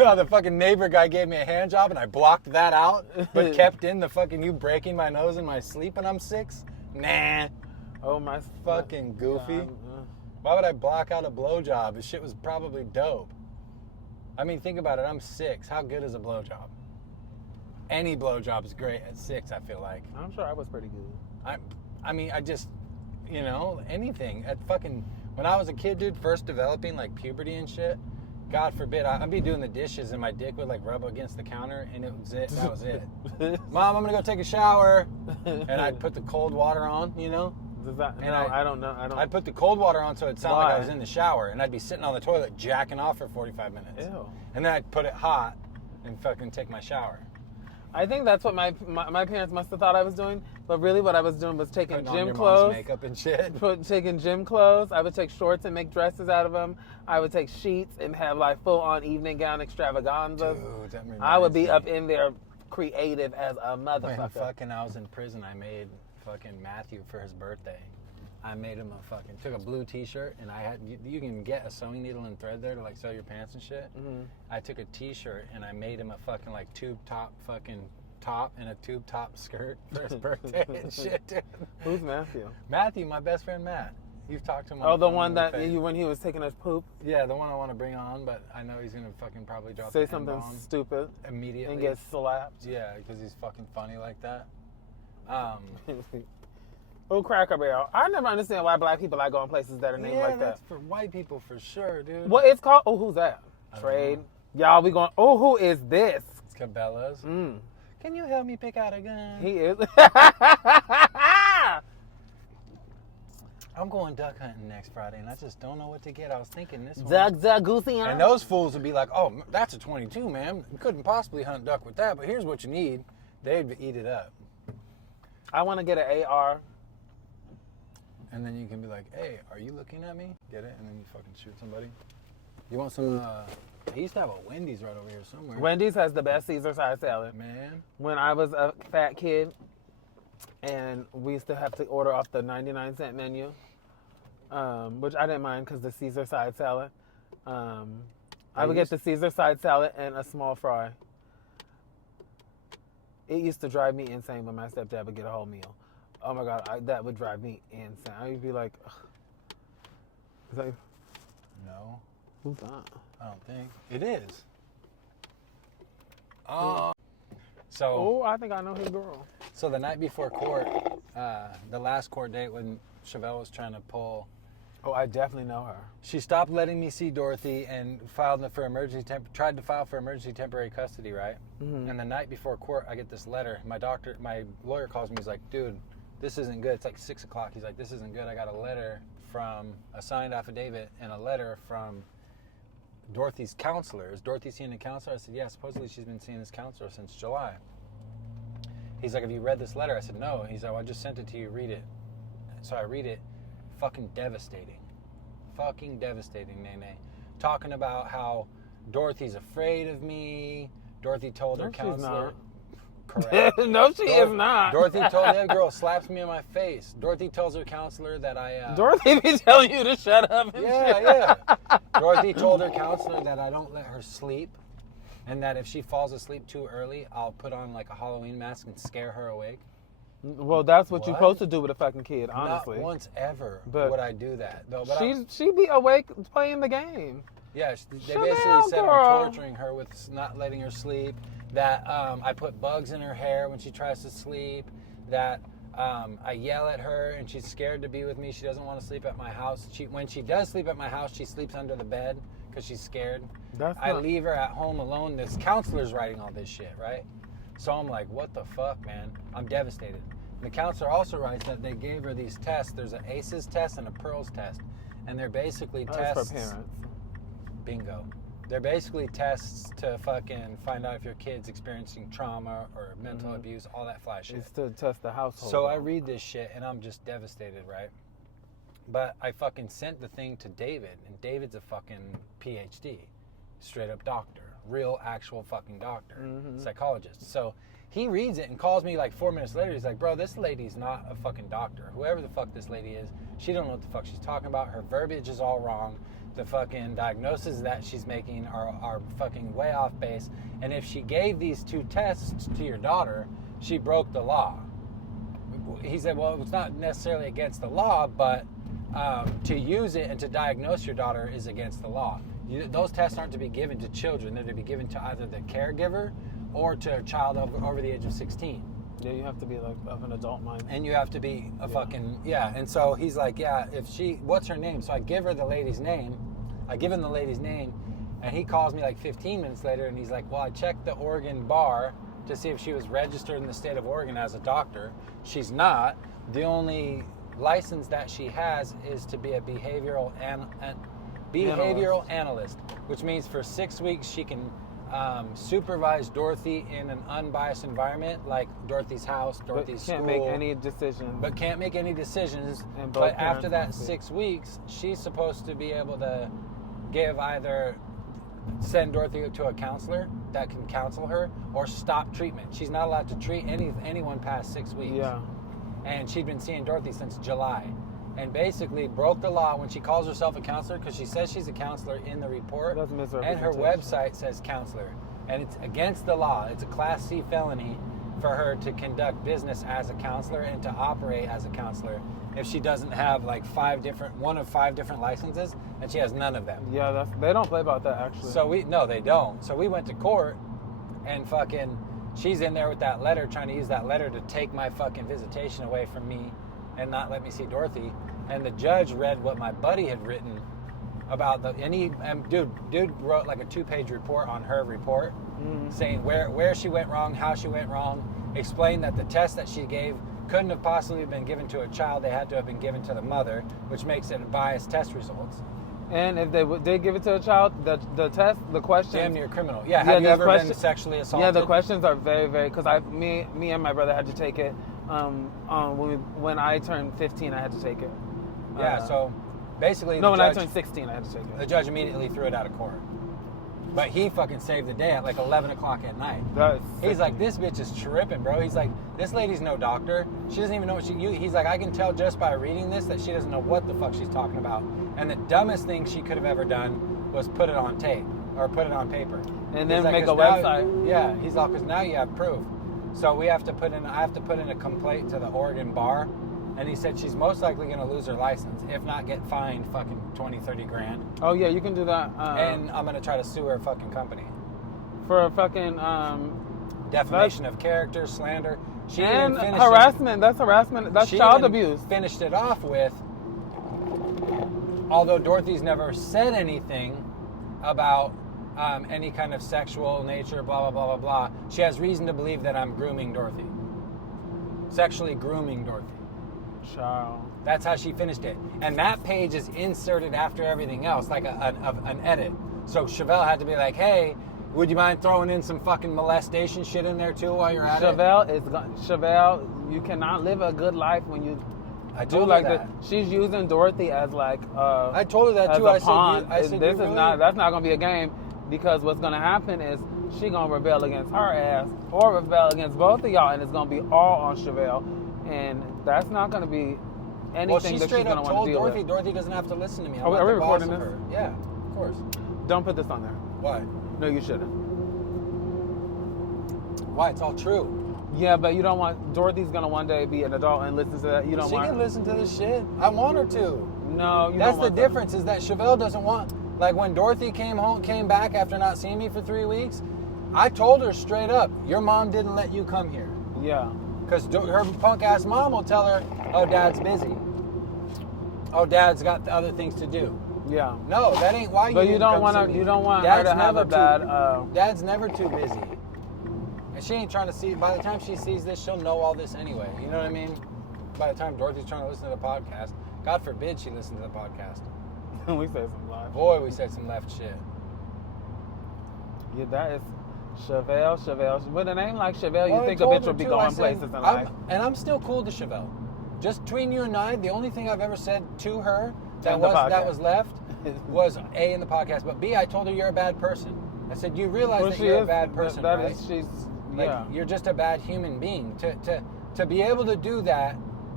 Oh, the fucking neighbor guy gave me a hand job and I blocked that out, but kept in the fucking you breaking my nose in my sleep when I'm 6? Nah. Oh, my... Fucking goofy. God. Why would I block out a blowjob? This shit was probably dope. I mean, think about it. I'm 6. How good is a blowjob? Any blowjob is great at 6, I feel like. I'm sure I was pretty good. I mean, I just, you know, anything. At fucking, when I was a kid, dude, first developing, like, puberty and shit, God forbid, I'd be doing the dishes and my dick would, like, rub against the counter, and it was it. That was it. Mom, I'm gonna go take a shower. And I'd put the cold water on, you know? Does that, And no, I don't know. I'd put the cold water on so it'd sound like I Why? was in the shower, and I'd be sitting on the toilet jacking off for 45 minutes. Ew. And then I'd put it hot and fucking take my shower. I think that's what my parents must have thought I was doing, but really what I was doing was taking Putting on gym your clothes. mom's makeup and shit. Taking gym clothes. I would take shorts and make dresses out of them. I would take sheets and have like full-on evening gown extravaganzas. Dude, that reminds I would be me. up in there creative as a When motherfucker. fucking I was in prison, I made fucking Matthew for his birthday. I made him took a blue t-shirt, and I had, you can get a sewing needle and thread there to like sew your pants and shit. Mm-hmm. I took a t-shirt and I made him a fucking like tube top fucking top and a tube top skirt for his birthday and shit, dude. Who's Matthew? Matthew, my best friend Matt. You've talked to him. Oh, the phone one on that the face. when he was taking his poop, Yeah, the one I want to bring on, but I know he's gonna fucking probably drop say the something N-bomb stupid immediately and get slapped. Yeah, because he's fucking funny like that. Oh, Cracker Barrel. I never understand why black people like going places that are named like that. That's for white people for sure, dude. What it's called? Oh, who's that? I don't Trade. know. Y'all, we going, oh, who is this? It's Cabela's. Mm. Can you help me pick out a gun? He is. I'm going duck hunting next Friday, and I just don't know what to get. I was thinking this one. Doug Goosey. And those fools would be like, oh, that's a 22, man. You couldn't possibly hunt duck with that, but here's what you need. They'd eat it up. I want to get an AR. And then you can be like, hey, are you looking at me? Get it? And then you fucking shoot somebody. You want some, they used to have a Wendy's right over here somewhere. Wendy's has the best Caesar side salad. Man. When I was a fat kid, and we used to have to order off the 99-cent menu, which I didn't mind because the Caesar side salad. I would get the Caesar side salad and a small fry. It used to drive me insane when my stepdad would get a whole meal. Oh my God, that would drive me insane. I would be like, ugh. Is that, No, who's that? I don't think. It is. So, Oh, I think I know his girl. so the night before court, the last court date when Chevelle was trying to pull Oh, I definitely know her. She stopped letting me see Dorothy and tried to file for emergency temporary custody, right? Mm-hmm. And the night before court, I get this letter. My lawyer calls me. He's like, dude, this isn't good. It's like 6 o'clock. He's like, this isn't good. I got a letter from a signed affidavit and a letter from Dorothy's counselor. Is Dorothy seeing a counselor? I said, yeah, supposedly she's been seeing this counselor since July. He's like, have you read this letter? I said, no. He's like, well, I just sent it to you. Read it. So I read it. Fucking devastating. Fucking devastating, Nene. Talking about how Dorothy's afraid of me. Dorothy told her counselor. Correct. No, she is not. Dorothy told that girl slaps me in my face. Dorothy tells her counselor that I. Dorothy be telling you to shut up. And yeah. Dorothy told her counselor that I don't let her sleep, and that if she falls asleep too early, I'll put on like a Halloween mask and scare her awake. Well, that's what you're supposed to do with a fucking kid, honestly. Not once ever would I do that, though. But she be awake playing the game. Yeah, they basically said I'm torturing her with not letting her sleep. That I put bugs in her hair when she tries to sleep. That I yell at her and she's scared to be with me. She doesn't want to sleep at my house. When she does sleep at my house, she sleeps under the bed because she's scared. I leave her at home alone. This counselor's writing all this shit, right? So I'm like, what the fuck, man? I'm devastated. The counselor also writes that they gave her these tests. There's an ACEs test and a PEARLS test. And they're basically tests. For parents. Bingo. They're basically tests to fucking find out if your kid's experiencing trauma or mental abuse, all that fly shit. It's to test the household. So I read this shit and I'm just devastated, right? But I fucking sent the thing to David, and David's a fucking PhD. Straight up doctor. Real, actual fucking doctor. Psychologist. So he reads it and calls me like 4 minutes later. He's like, bro, this lady's not a fucking doctor. Whoever the fuck this lady is, she don't know what the fuck she's talking about. Her verbiage is all wrong. The fucking diagnoses that she's making are fucking way off base. And if she gave these 2 tests to your daughter, she broke the law. He said, well, it's not necessarily against the law, but to use it and to diagnose your daughter is against the law. Those tests aren't to be given to children. They're to be given to either the caregiver or to a child over the age of 16. Yeah, you have to be like of an adult mind. And you have to be a fucking, And so he's like, yeah, what's her name? So I give her the lady's name. I give him the lady's name. And he calls me like 15 minutes later and he's like, well, I checked the Oregon bar to see if she was registered in the state of Oregon as a doctor. She's not. The only license that she has is to be a behavioral analyst, which means for 6 weeks she can supervise Dorothy in an unbiased environment, like Dorothy's house, Dorothy's school. Can't make any decisions. But can't make any decisions. And but after that 6 weeks, she's supposed to be able to send Dorothy to a counselor that can counsel her, or stop treatment. She's not allowed to treat anyone past 6 weeks. Yeah. And she'd been seeing Dorothy since July. And basically broke the law when she calls herself a counselor, because she says she's a counselor in the report. That's and her website says counselor. And it's against the law. It's a Class C felony for her to conduct business as a counselor and to operate as a counselor if she doesn't have like one of five different licenses, and she has none of them. Yeah, they don't play about that, actually. So no, they don't. So we went to court, and fucking she's in there with that letter, trying to use that letter to take my fucking visitation away from me and not let me see Dorothy. And the judge read what my buddy had written about dude wrote like a 2-page report on her report, saying where she went wrong, how she went wrong, explained that the test that she gave couldn't have possibly been given to a child. They had to have been given to the mother, which makes it biased test results. And if they did give it to a child, the test, the questions... Damn near criminal. Yeah, have you ever been sexually assaulted? Yeah, the questions are very, very... Because me and my brother had to take it. When I turned 15, I had to take it. Yeah, so basically... No, when I turned 16, I had to take it. The judge immediately threw it out of court. But he fucking saved the day at like 11 o'clock at night. He's like, this bitch is tripping, bro. He's like, this lady's no doctor. She doesn't even know what he's like, I can tell just by reading this that she doesn't know what the fuck she's talking about. And the dumbest thing she could have ever done was put it on tape or put it on paper. And then make a website. Yeah, he's like, because now you have proof. So I have to put in a complaint to the Oregon bar. And he said she's most likely going to lose her license, if not get fined fucking 20, 30 grand. Oh, yeah, you can do that. And I'm going to try to sue her fucking company. For a fucking... defamation of character, slander. And harassment. That's harassment. That's child abuse. Finished it off with... although Dorothy's never said anything about any kind of sexual nature, blah, blah, blah, blah, blah, she has reason to believe that I'm grooming Dorothy. Sexually grooming Dorothy. Child. That's how she finished it. And that page is inserted after everything else, like an edit. So Chevelle had to be like, hey, would you mind throwing in some fucking molestation shit in there too while you're at it? Chevelle, you cannot live a good life when you do like that. She's using Dorothy as like I told her that too. I said this is not, that's not gonna be a game, because what's gonna happen is she gonna rebel against her ass or rebel against both of y'all, and it's gonna be all on Chevelle, and that's not gonna be anything that she's gonna want to deal with. Dorothy doesn't have to listen to me. Are we recording this? Yeah, of course. Don't put this on there. Why? No, you shouldn't. Why? It's all true. Yeah, but you don't want, Dorothy's gonna one day be an adult and listen to that. You don't want. She can listen to this shit. I want her to. No, you don't want. That's the difference, is that Chevelle doesn't want. Like when Dorothy came back after not seeing me for 3 weeks, I told her straight up, your mom didn't let you come here. Yeah. Because her punk ass mom will tell her, oh, dad's busy. Oh, dad's got other things to do. Yeah. No, that ain't why you. But you don't want her. You don't want her to have a bad. Dad's never too busy, and she ain't trying to see. By the time she sees this, she'll know all this anyway. You know what I mean? By the time Dorothy's trying to listen to the podcast, God forbid she listens to the podcast. We said some left. Boy, we said some left shit. Yeah, that is Chevelle. With a name like Chevelle, you think a bitch would be going places in life. And I'm still cool to Chevelle. Just between you and I, the only thing I've ever said to her that was left was A, in the podcast, but B, I told her you're a bad person. I said, you realize that you're a bad person, right? You're just a bad human being. To be able to do that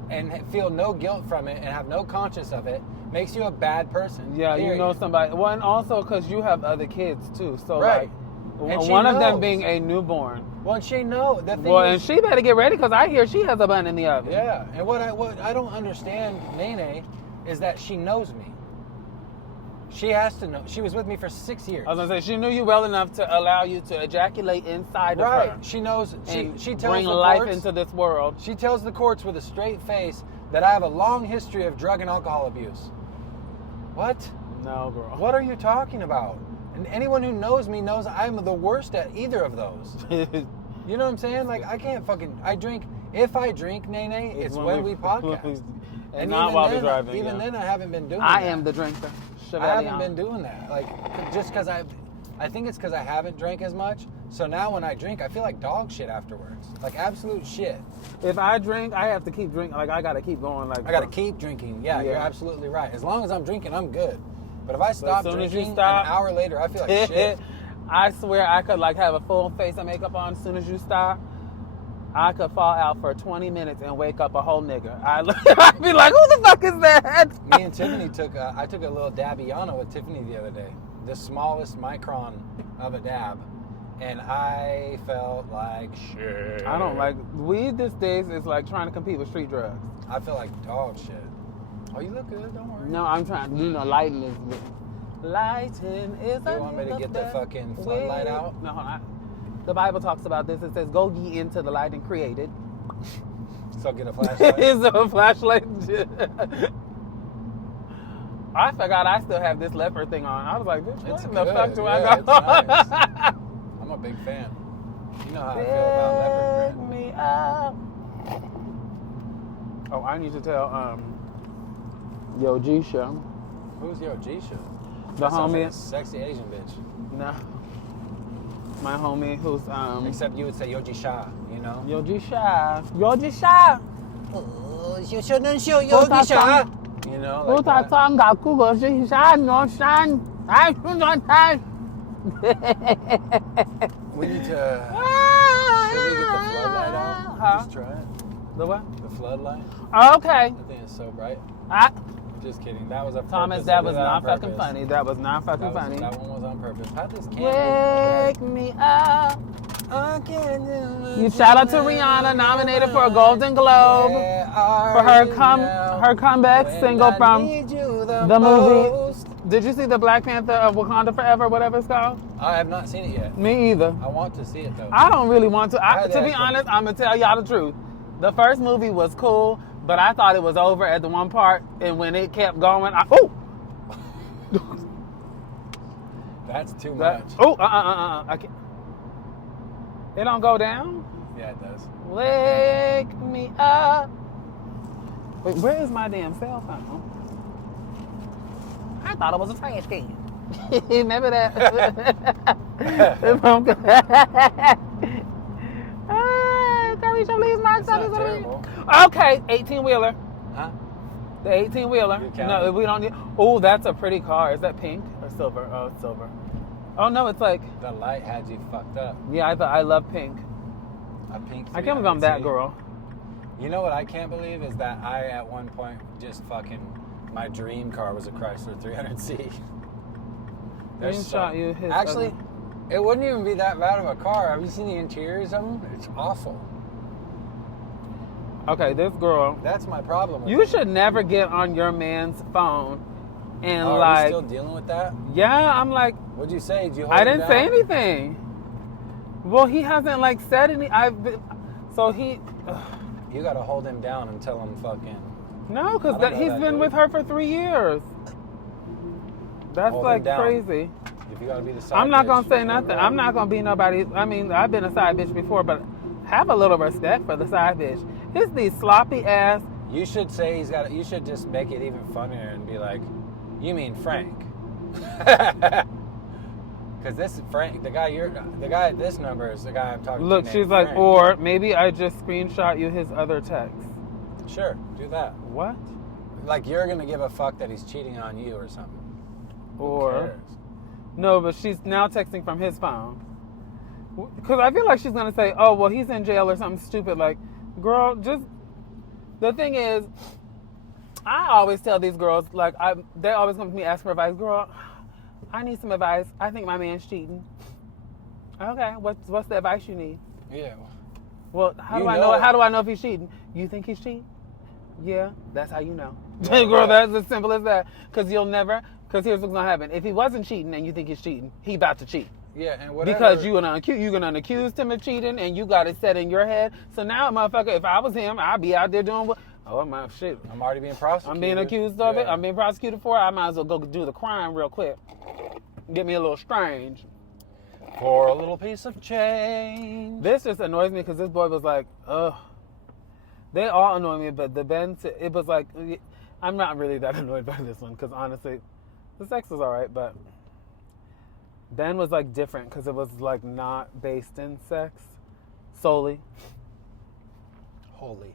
and feel no guilt from it and have no conscience of it makes you a bad person. Yeah, period. you know somebody. Well, and also because you have other kids too. So right. like, one of them being a newborn. Well, and she knows. And she better get ready, because I hear she has a bun in the oven. Yeah, and what I don't understand, Nene, is that she knows me. She has to know. She was with me for 6 years. I was gonna say, she knew you well enough to allow you to ejaculate inside of her. Right. She knows. She tells bring the life courts, into this world. She tells the courts with a straight face that I have a long history of drug and alcohol abuse. What? No, girl. What are you talking about? And anyone who knows me knows I'm the worst at either of those. You know what I'm saying? Like, I can't fucking. I drink. If I drink, Nene, it's when we podcast. And not while we're driving. Even then, I haven't been doing that. I am the drinker. I haven't been doing that. Like, just because I think it's because I haven't drank as much. So now when I drink, I feel like dog shit afterwards. Like absolute shit. If I drink, I have to keep drinking. Like, I got to keep going. Like, I got to keep drinking. Yeah, you're absolutely right. As long as I'm drinking, I'm good. But if I stop drinking, an hour later, I feel like shit. I swear I could like have a full face of makeup on as soon as you stop. I could fall out for 20 minutes and wake up a whole nigga. I'd be like, who the fuck is that? Me and Tiffany I took a little Dabiana with Tiffany the other day. The smallest micron of a dab. And I felt like shit. I don't like, weed these days is like trying to compete with street drugs. I feel like dog shit. Oh, you look good, don't worry. No, I'm trying, lighting is, lighting is You want me to get the fucking floodlight out? No, hold on. The Bible talks about this. It says, go ye into the light and create it. So get a flashlight. It's a flashlight. I forgot I still have this leopard thing on. I was like, bitch, what the fuck do I got on? Nice. I'm a big fan. You know how I feel about leopard print. Me up. Oh, I need to tell Yo G-Show. Who's Yo G-Show? The homie. Like a sexy Asian bitch. No. My homie who's Except you would say Yoji Shah, you know? Yoji Shah. Yoji Shah. Yoji Shah. You know, like we need to. Should we get the floodlight on? Just try it. The what? The floodlight. Okay. I think it's so bright. Just kidding. That was a Thomas, that was not fucking funny. That was not fucking funny. That one was on purpose. How this candle? Wake me up. You shout out to Rihanna, nominated for a Golden Globe for her comeback single from the movie. Did you see the Black Panther of Wakanda Forever, whatever it's called? I have not seen it yet. Me either. I want to see it though. I don't really want to. To be honest, I'm gonna tell y'all the truth. The first movie was cool, but I thought it was over at the one part, and when it kept going, That's too much. Oh, I can't. It don't go down? Yeah, it does. Wake me up. Wait, where is my damn cell phone? I thought it was a trash can. Remember that? Tarisha, please, Mark. That's not terrible. Okay, 18-wheeler. Huh? The 18-wheeler. You counting? No, we don't need. Oh, that's a pretty car. Is that pink or silver? Oh, it's silver. Oh no, it's like. The light had you fucked up. Yeah, I love pink. A pink. I can't believe I'm that 300C. girl. You know what I can't believe is that I at one point just fucking my dream car was a Chrysler 300C. Screenshot you his Actually, other- it wouldn't even be that bad of a car. Have you seen the interiors of them? It's awful. Okay, this girl. That's my problem. With You it. should never get on your man's phone and Oh, are we like. still dealing with that? Yeah, I'm like. What'd you say? Did you hold I him didn't say down? anything. Well, he hasn't like said any. I've been. So he. You gotta hold him down and tell him fucking. No, I because don't know he's that been dude. with her for 3 years. That's Hold him like down. crazy. If you gotta be the side I'm not bitch, gonna say hold him nothing. down. I'm not gonna be nobody. I mean, I've been a side bitch before, but have a little respect for the side bitch. It's these sloppy ass. You should say he's got. You should just make it even funnier and be like, "You mean Frank?" Because this is Frank, the guy at this number is the guy I'm talking Look, to. she's named like, Frank. or maybe I just screenshot you his other text. Sure, do that. What? Like you're gonna give a fuck that he's cheating on you or something. Who Or cares? no, but she's now texting from his phone. Because I feel like she's gonna say, "Oh, well, he's in jail" or something stupid. Like, girl, just the thing is, I always tell these girls, like, they always come to me ask for advice. Girl, I need some advice. I think my man's cheating. Okay, what's the advice you need? Yeah. Well, how You do I know- know? How do I know if he's cheating? You think he's cheating? Yeah, that's how you know. Yeah, Girl, yeah. that's as simple as that. Because you'll never. Because here's what's gonna happen. If he wasn't cheating and you think he's cheating, he about to cheat. Yeah, and whatever. Because you're gonna accuse him of cheating, and you got it set in your head. So now, motherfucker, if I was him, I'd be out there doing what? Oh my shit! I'm already being prosecuted. I'm being accused of it. Yeah. I'm being prosecuted for it. I might as well go do the crime real quick. Get me a little strange. For a little piece of change. This just annoys me because this boy was like, ugh. They all annoy me, but the Ben, it was like, I'm not really that annoyed by this one because honestly, the sex was alright, but Ben was like different because it was like not based in sex solely. Holy.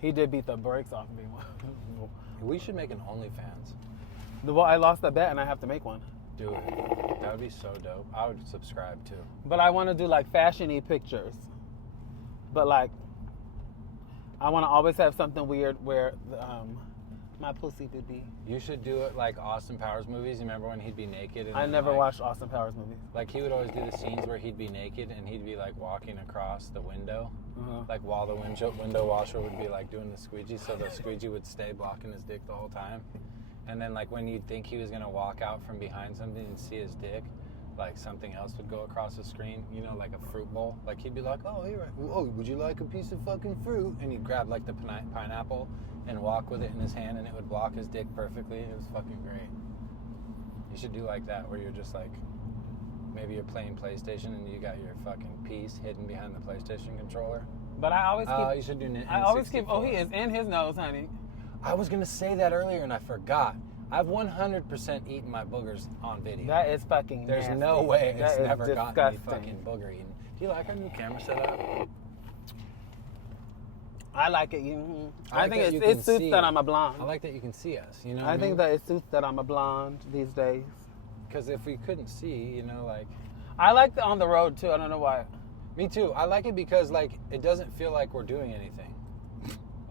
He did beat the brakes off me. We should make an OnlyFans. Well, I lost the bet and I have to make one. Do it. That would be so dope. I would subscribe too. But I want to do like fashion-y pictures. But like, I want to always have something weird where my pussy would be. You should do it like Austin Powers movies. You remember when he'd be naked? And I then, never like, watched Austin Powers movies. Like he would always do the scenes where he'd be naked and he'd be like walking across the window, Uh-huh. like while the window washer would be like doing the squeegee, so the squeegee would stay blocking his dick the whole time. And then like when you'd think he was gonna walk out from behind something and see his dick, like something else would go across the screen, you know, like a fruit bowl. Like he'd be like, "Oh, here, oh, would you like a piece of fucking fruit?" And he'd grab like the pineapple and walk with it in his hand, and it would block his dick perfectly. It was fucking great. You should do like that, where you're just like, maybe you're playing PlayStation and you got your fucking piece hidden behind the PlayStation controller. But I always keep. You should do N64. I always keep. Oh, he is in his nose, honey. I was gonna say that earlier and I forgot. I've 100% eaten my boogers on video. That is fucking. There's nasty. no way That it's is never gotten me disgusting. fucking booger eaten. Do you like our new camera setup? I like it. I like think that you it can suits see. that I'm a blonde. I like that you can see us. You know. I think that it suits that I'm a blonde these days. because if we couldn't see, you know, like. I like the on the road too. I don't know why. Me too. I like it because like it doesn't feel like we're doing anything.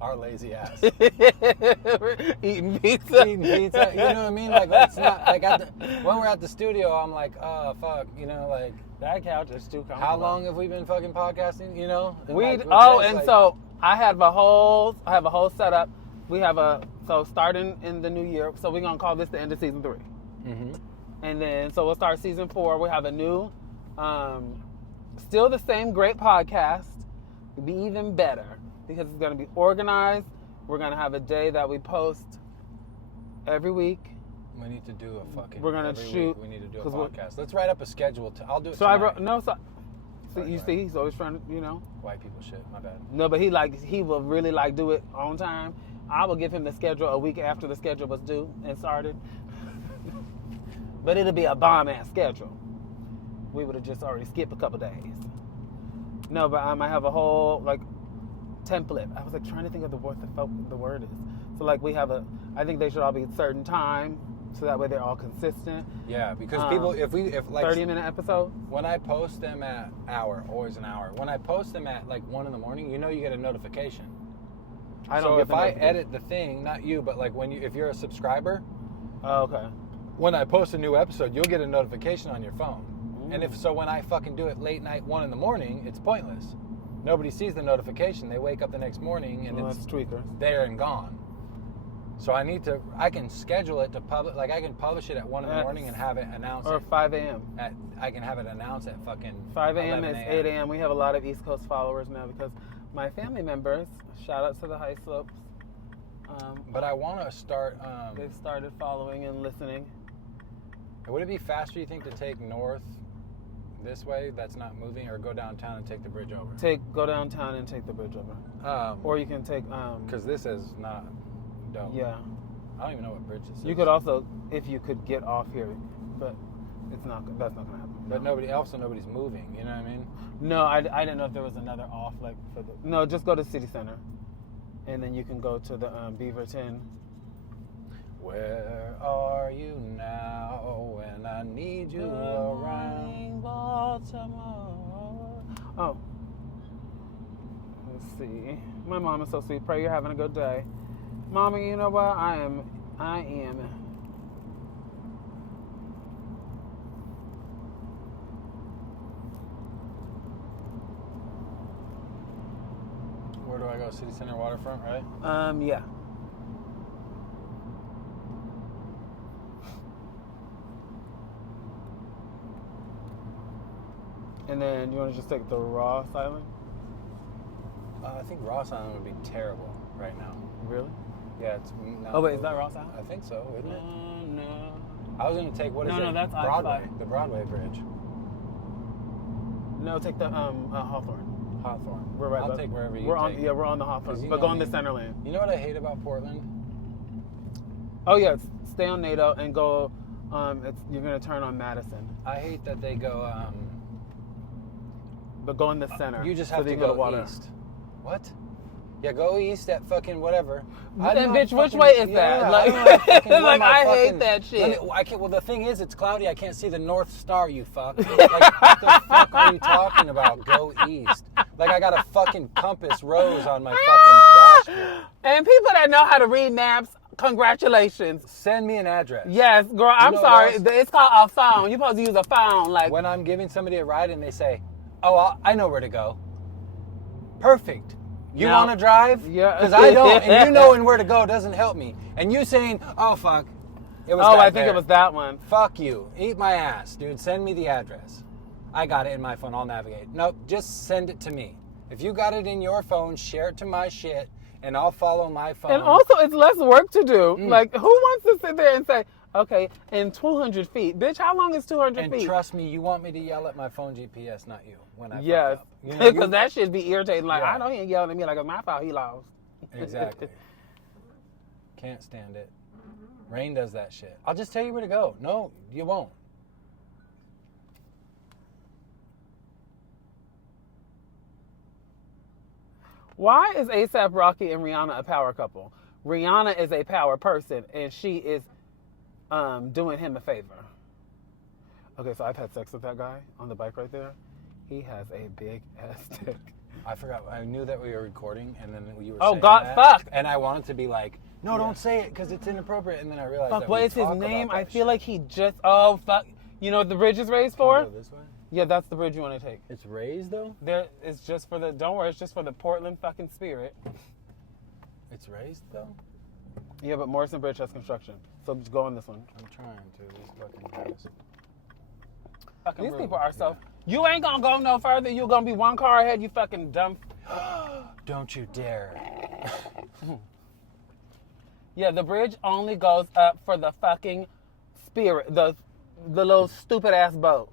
Our lazy ass. Eating pizza. Eating pizza. You know what I mean? Like it's not like when we're at the studio, I'm like, oh fuck, you know, like That couch is too comfortable. how long have we been fucking podcasting? You know? And We like, oh, it's and like- so I have a whole setup. We have so starting in the new year. So we're gonna call this the end of season 3, Mhm. and then so we'll start season 4. We have a new, still the same great podcast. It'll be even better because it's gonna be organized. We're gonna have a day that we post every week. We need to do a fucking. We're gonna every shoot. Week we need to do a podcast. Let's write up a schedule. I'll do it. So tonight. I wrote no. So Sorry, you see, he's always trying to, White people shit. My bad. No, but he will really do it on time. I will give him the schedule a week after the schedule was due and started. But it'll be a bomb ass schedule. We would have just already skipped a couple days. No, but I have a whole template. I was trying to think of the word is. So we have I think they should all be at a certain time, so that way they're all consistent. Yeah, because people, if 30-minute episodes. When I post them at always an hour. When I post them at 1 in the morning, you get a notification. I don't. So if I edit the thing, not you, but if you're a subscriber. Oh, okay. When I post a new episode, you'll get a notification on your phone. And when I fucking do it late night, 1 in the morning, it's pointless. Nobody sees the notification. They wake up the next morning and it's tweakers. There and gone. So I can schedule it to publish. I can publish it at 1 in the morning and have it announced. Or 5 a.m. I can have it announced at fucking 5 a.m. is 8 a.m. We have a lot of East Coast followers now because my family members, shout out to the High Slopes. But I want to start. They've started following and listening. Would it be faster, you think, to take north this way that's not moving, or go downtown and take the bridge over? Go downtown and take the bridge over. Or you can take. Because this is not dope. Yeah. I don't even know what bridge this is. You could also, if you could get off here, but it's not. That's not gonna happen. But nobody's moving. You know what I mean? No, I didn't know if there was another off for the. No, just go to City Center, and then you can go to the Beaverton. Where are you now when I need you around? Baltimore. Oh. Let's see. My mom is so sweet. Pray you're having a good day. Mama, you know what? I am. Where do I go? City Center Waterfront, right? Yeah. And then you want to just take the Ross Island? I think Ross Island would be terrible right now. Really? Yeah, it's. Oh wait, is that Ross Island? I think so, isn't it? No. I was gonna take No, that's Broadway, I-5. the Broadway Bridge. No, take the Hawthorne. Hawthorne. We're right. I'll take wherever you we're take. on. Yeah, we're on the Hawthorne. But go on the Centerland. You know what I hate about Portland? Oh yeah, stay on NATO and go. You're gonna turn on Madison. I hate that they go. But go in the center. You just so have to you go go east. What? Yeah, go east at fucking whatever. Then, bitch, which way is that? I hate that shit. Well, the thing is, it's cloudy. I can't see the North Star, you fuck. What the fuck are you talking about? Go east. I got a fucking compass rose on my fucking dashboard. And people that know how to read maps, congratulations. Send me an address. Yes, girl, I'm sorry. It's called a phone. You're supposed to use a phone. When I'm giving somebody a ride and they say, oh, I know where to go. Perfect. You want to drive? Yeah. Because I don't, and you knowing where to go doesn't help me. And you saying, oh, fuck. It was I think it was that one. Fuck you. Eat my ass, dude. Send me the address. I got it in my phone. I'll navigate. Nope, just send it to me. If you got it in your phone, share it to my shit, and I'll follow my phone. And also, it's less work to do. Who wants to sit there and say, okay, in 200 feet. Bitch, how long is 200 feet? And trust me, you want me to yell at my phone GPS, not you, when I yes. fuck up. Because that shit be irritating. I know he ain't yelling at me it's my fault he lost. Exactly. Can't stand it. Rain does that shit. I'll just tell you where to go. No, you won't. Why is A$AP Rocky and Rihanna a power couple? Rihanna is a power person, and she is doing him a favor. Okay, so I've had sex with that guy on the bike right there. He has a big ass dick. I forgot. I knew that we were recording, and then you were saying saying God, that, fuck. And I wanted to be like, no, don't say it because it's inappropriate. And then I realized fuck, that what is his name? I feel like he just, fuck. You know what the bridge is raised for? Go this way? Yeah, that's the bridge you want to take. It's raised, though? It's just for don't worry, it's just for the Portland fucking spirit. It's raised, though? Yeah, but Morrison Bridge has construction. So just go on this one. I'm trying to. These fucking guys. These people are so... You ain't gonna go no further. You're gonna be one car ahead, you fucking dumb... Don't you dare. Yeah, the bridge only goes up for the fucking Spirit, the little stupid ass boat.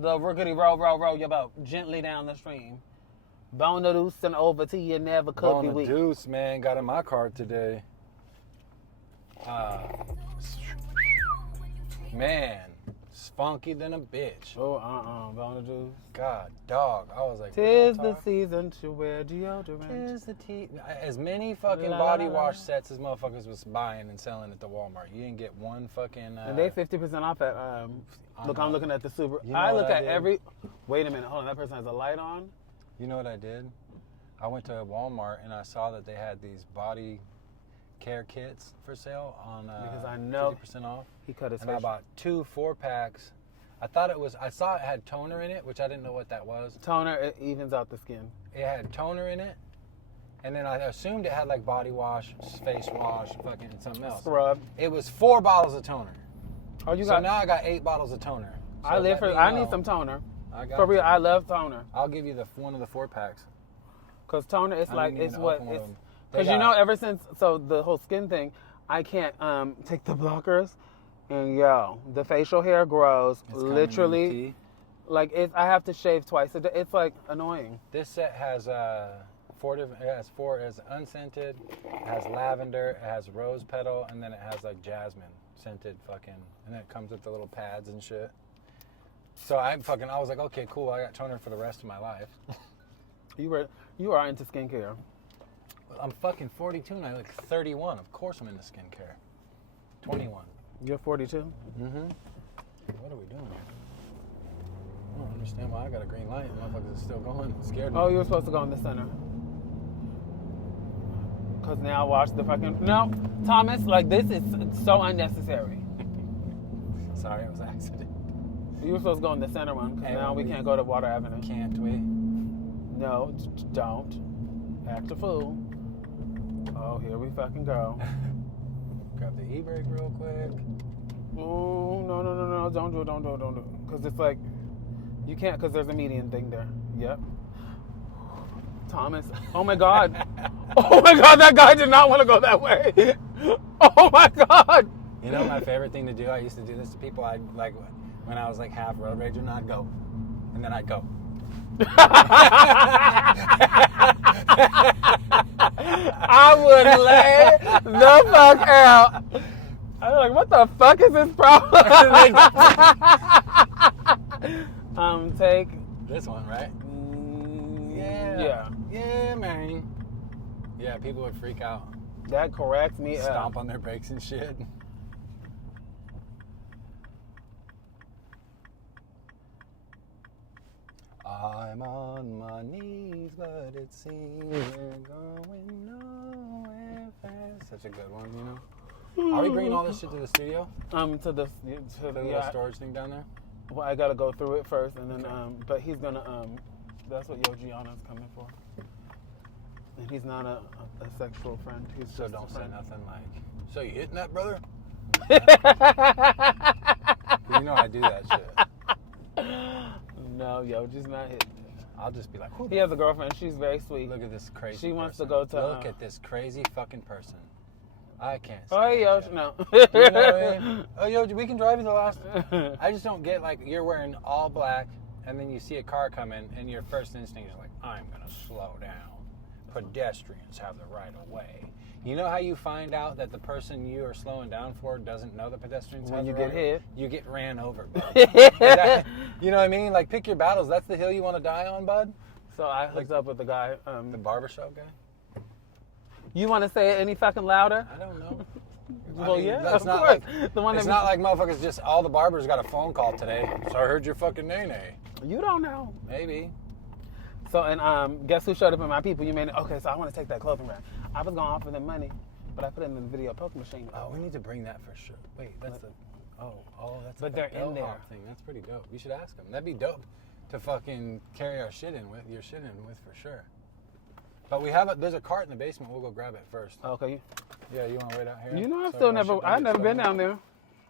The rickety row your boat gently down the stream. Bona deuce and over to you never could be Bona weak. Deuce, man, got in my car today. Man, spunky than a bitch. Oh, Bona deuce. God, dog. I was like, Tis real the talk? season to wear deodorant. Tis the as many fucking La, body la, la. wash sets as motherfuckers was buying and selling at the Walmart. You didn't get one fucking. And they 50% off at. Look, I'm looking at the Subaru. You know I what look I at did? every. Wait a minute, hold on. That person has a light on. You know what I did? I went to Walmart and I saw that they had these body care kits for sale on Because I know 50% off. He cut his And I face. bought 2 4-packs. I saw it had toner in it, which I didn't know what that was. Toner, it evens out the skin. It had toner in it. And then I assumed it had like body wash, face wash, fucking something else. Scrub. It was 4 bottles of toner. Oh, you So got. now I got 8 bottles of toner. So I live let for. me I know. need some toner. I got For real, you. I love toner. I'll give you one of the 4-packs. Cause toner, it's I like didn't it's even what open one it's. of them. They Cause you got- know, ever since the whole skin thing, I can't take the blockers, and the facial hair grows It's coming in literally. tea. Like I have to shave twice a day. It's like annoying. This set has 4 different. It has 4. It's unscented. It has lavender. It has rose petal, and then it has like jasmine scented fucking. And then it comes with the little pads and shit. So I was like, okay, cool. I got toner for the rest of my life. You are into skincare. I'm fucking 42 and I look 31. Of course I'm into skincare. 21. You're 42. Mm-hmm. What are we doing here? I don't understand why I got a green light and motherfuckers is still going. It scared me. Oh, you were supposed to go in the center. Cause now watch the fucking no, Thomas. Like this is so unnecessary. Sorry, it was an accident. You were supposed to go in the center one. Cause Hey, now we we- can't go to Water Avenue. Can't we? No, don't act a fool. Oh, here we fucking go. Grab the e-brake real quick. Oh, no, don't do it. Cause it's like, you can't, cause there's a median thing there. Yep. Thomas, oh my God. Oh my God, that guy did not want to go that way. Oh my God. You know my favorite thing to do? I used to do this to people. I'd like when I was like half road rager, and I'd go, and then I'd go. I would lay the fuck out. I'm like, what the fuck is this problem? Take. This one, right? Yeah. Yeah, man. Yeah, people would freak out. That corrects me Stomp on their brakes and shit. I'm on my knees, but it seems we're going nowhere fast. Such a good one, you know? Are we bringing all this shit to the studio? To the The little yeah. storage thing down there? Well, I gotta go through it first, and then but he's gonna that's what Yo Gianna's coming for. And he's not a sexual friend. He's So just don't a say friend. nothing like, so you hitting that, brother? You know I do that shit. No, Yo, just not hitting. I'll just be like, who He has a girlfriend. She's very sweet. look at this crazy She wants to person. go to, Look at this crazy fucking person. I can't Oh, hey, Yo, stand no. you. You know what I mean? Oh, yo, we can drive you the last. I just don't get like you're wearing all black, and then you see a car coming, and your first instinct is like, I'm gonna slow down. Pedestrians have the right of way. You know how you find out that the person you are slowing down for doesn't know the pedestrians When have you the get right hit. You get ran over, bud. You know what I mean? Like pick your battles. That's the hill you want to die on, bud. So I hooked up with the guy. The barbershop guy. You want to say it any fucking louder? I don't know. Well, I mean, yeah, that's of not course. like The one it's that not like motherfuckers just all the barbers got a phone call today. So I heard your fucking nay. You don't know. Maybe. So, and guess who showed up in my people? You made it. Okay, so I want to take that clothing rack. I was going to offer them money, but I put it in the video poker machine. Oh, we need to bring that for sure. Wait, that's the. Oh, that's. But the they're in there. bellhop thing. That's pretty dope. We should ask them. That'd be dope to fucking carry our shit in with, your shit in with for sure. But we have there's a cart in the basement. We'll go grab it first. Okay. Yeah, you want to wait out here? You know, So I've never been down there.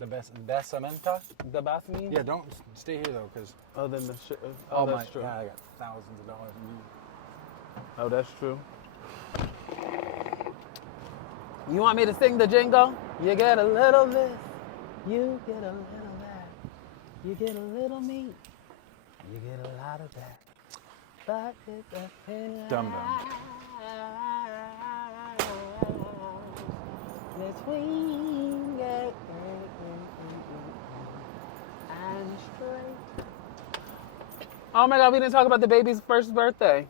The basamenta? The Basmin? Yeah, don't stay here though, because. Oh, then the shit. Oh, that's my true. God, I got thousands of dollars in you. Oh, that's true. You want me to sing the jingle? You get a little this, You get a little that. You get a little me. You get a lot of that. But it's a thin Dum dum. between it and straight. Oh my God, we didn't talk about the baby's first birthday.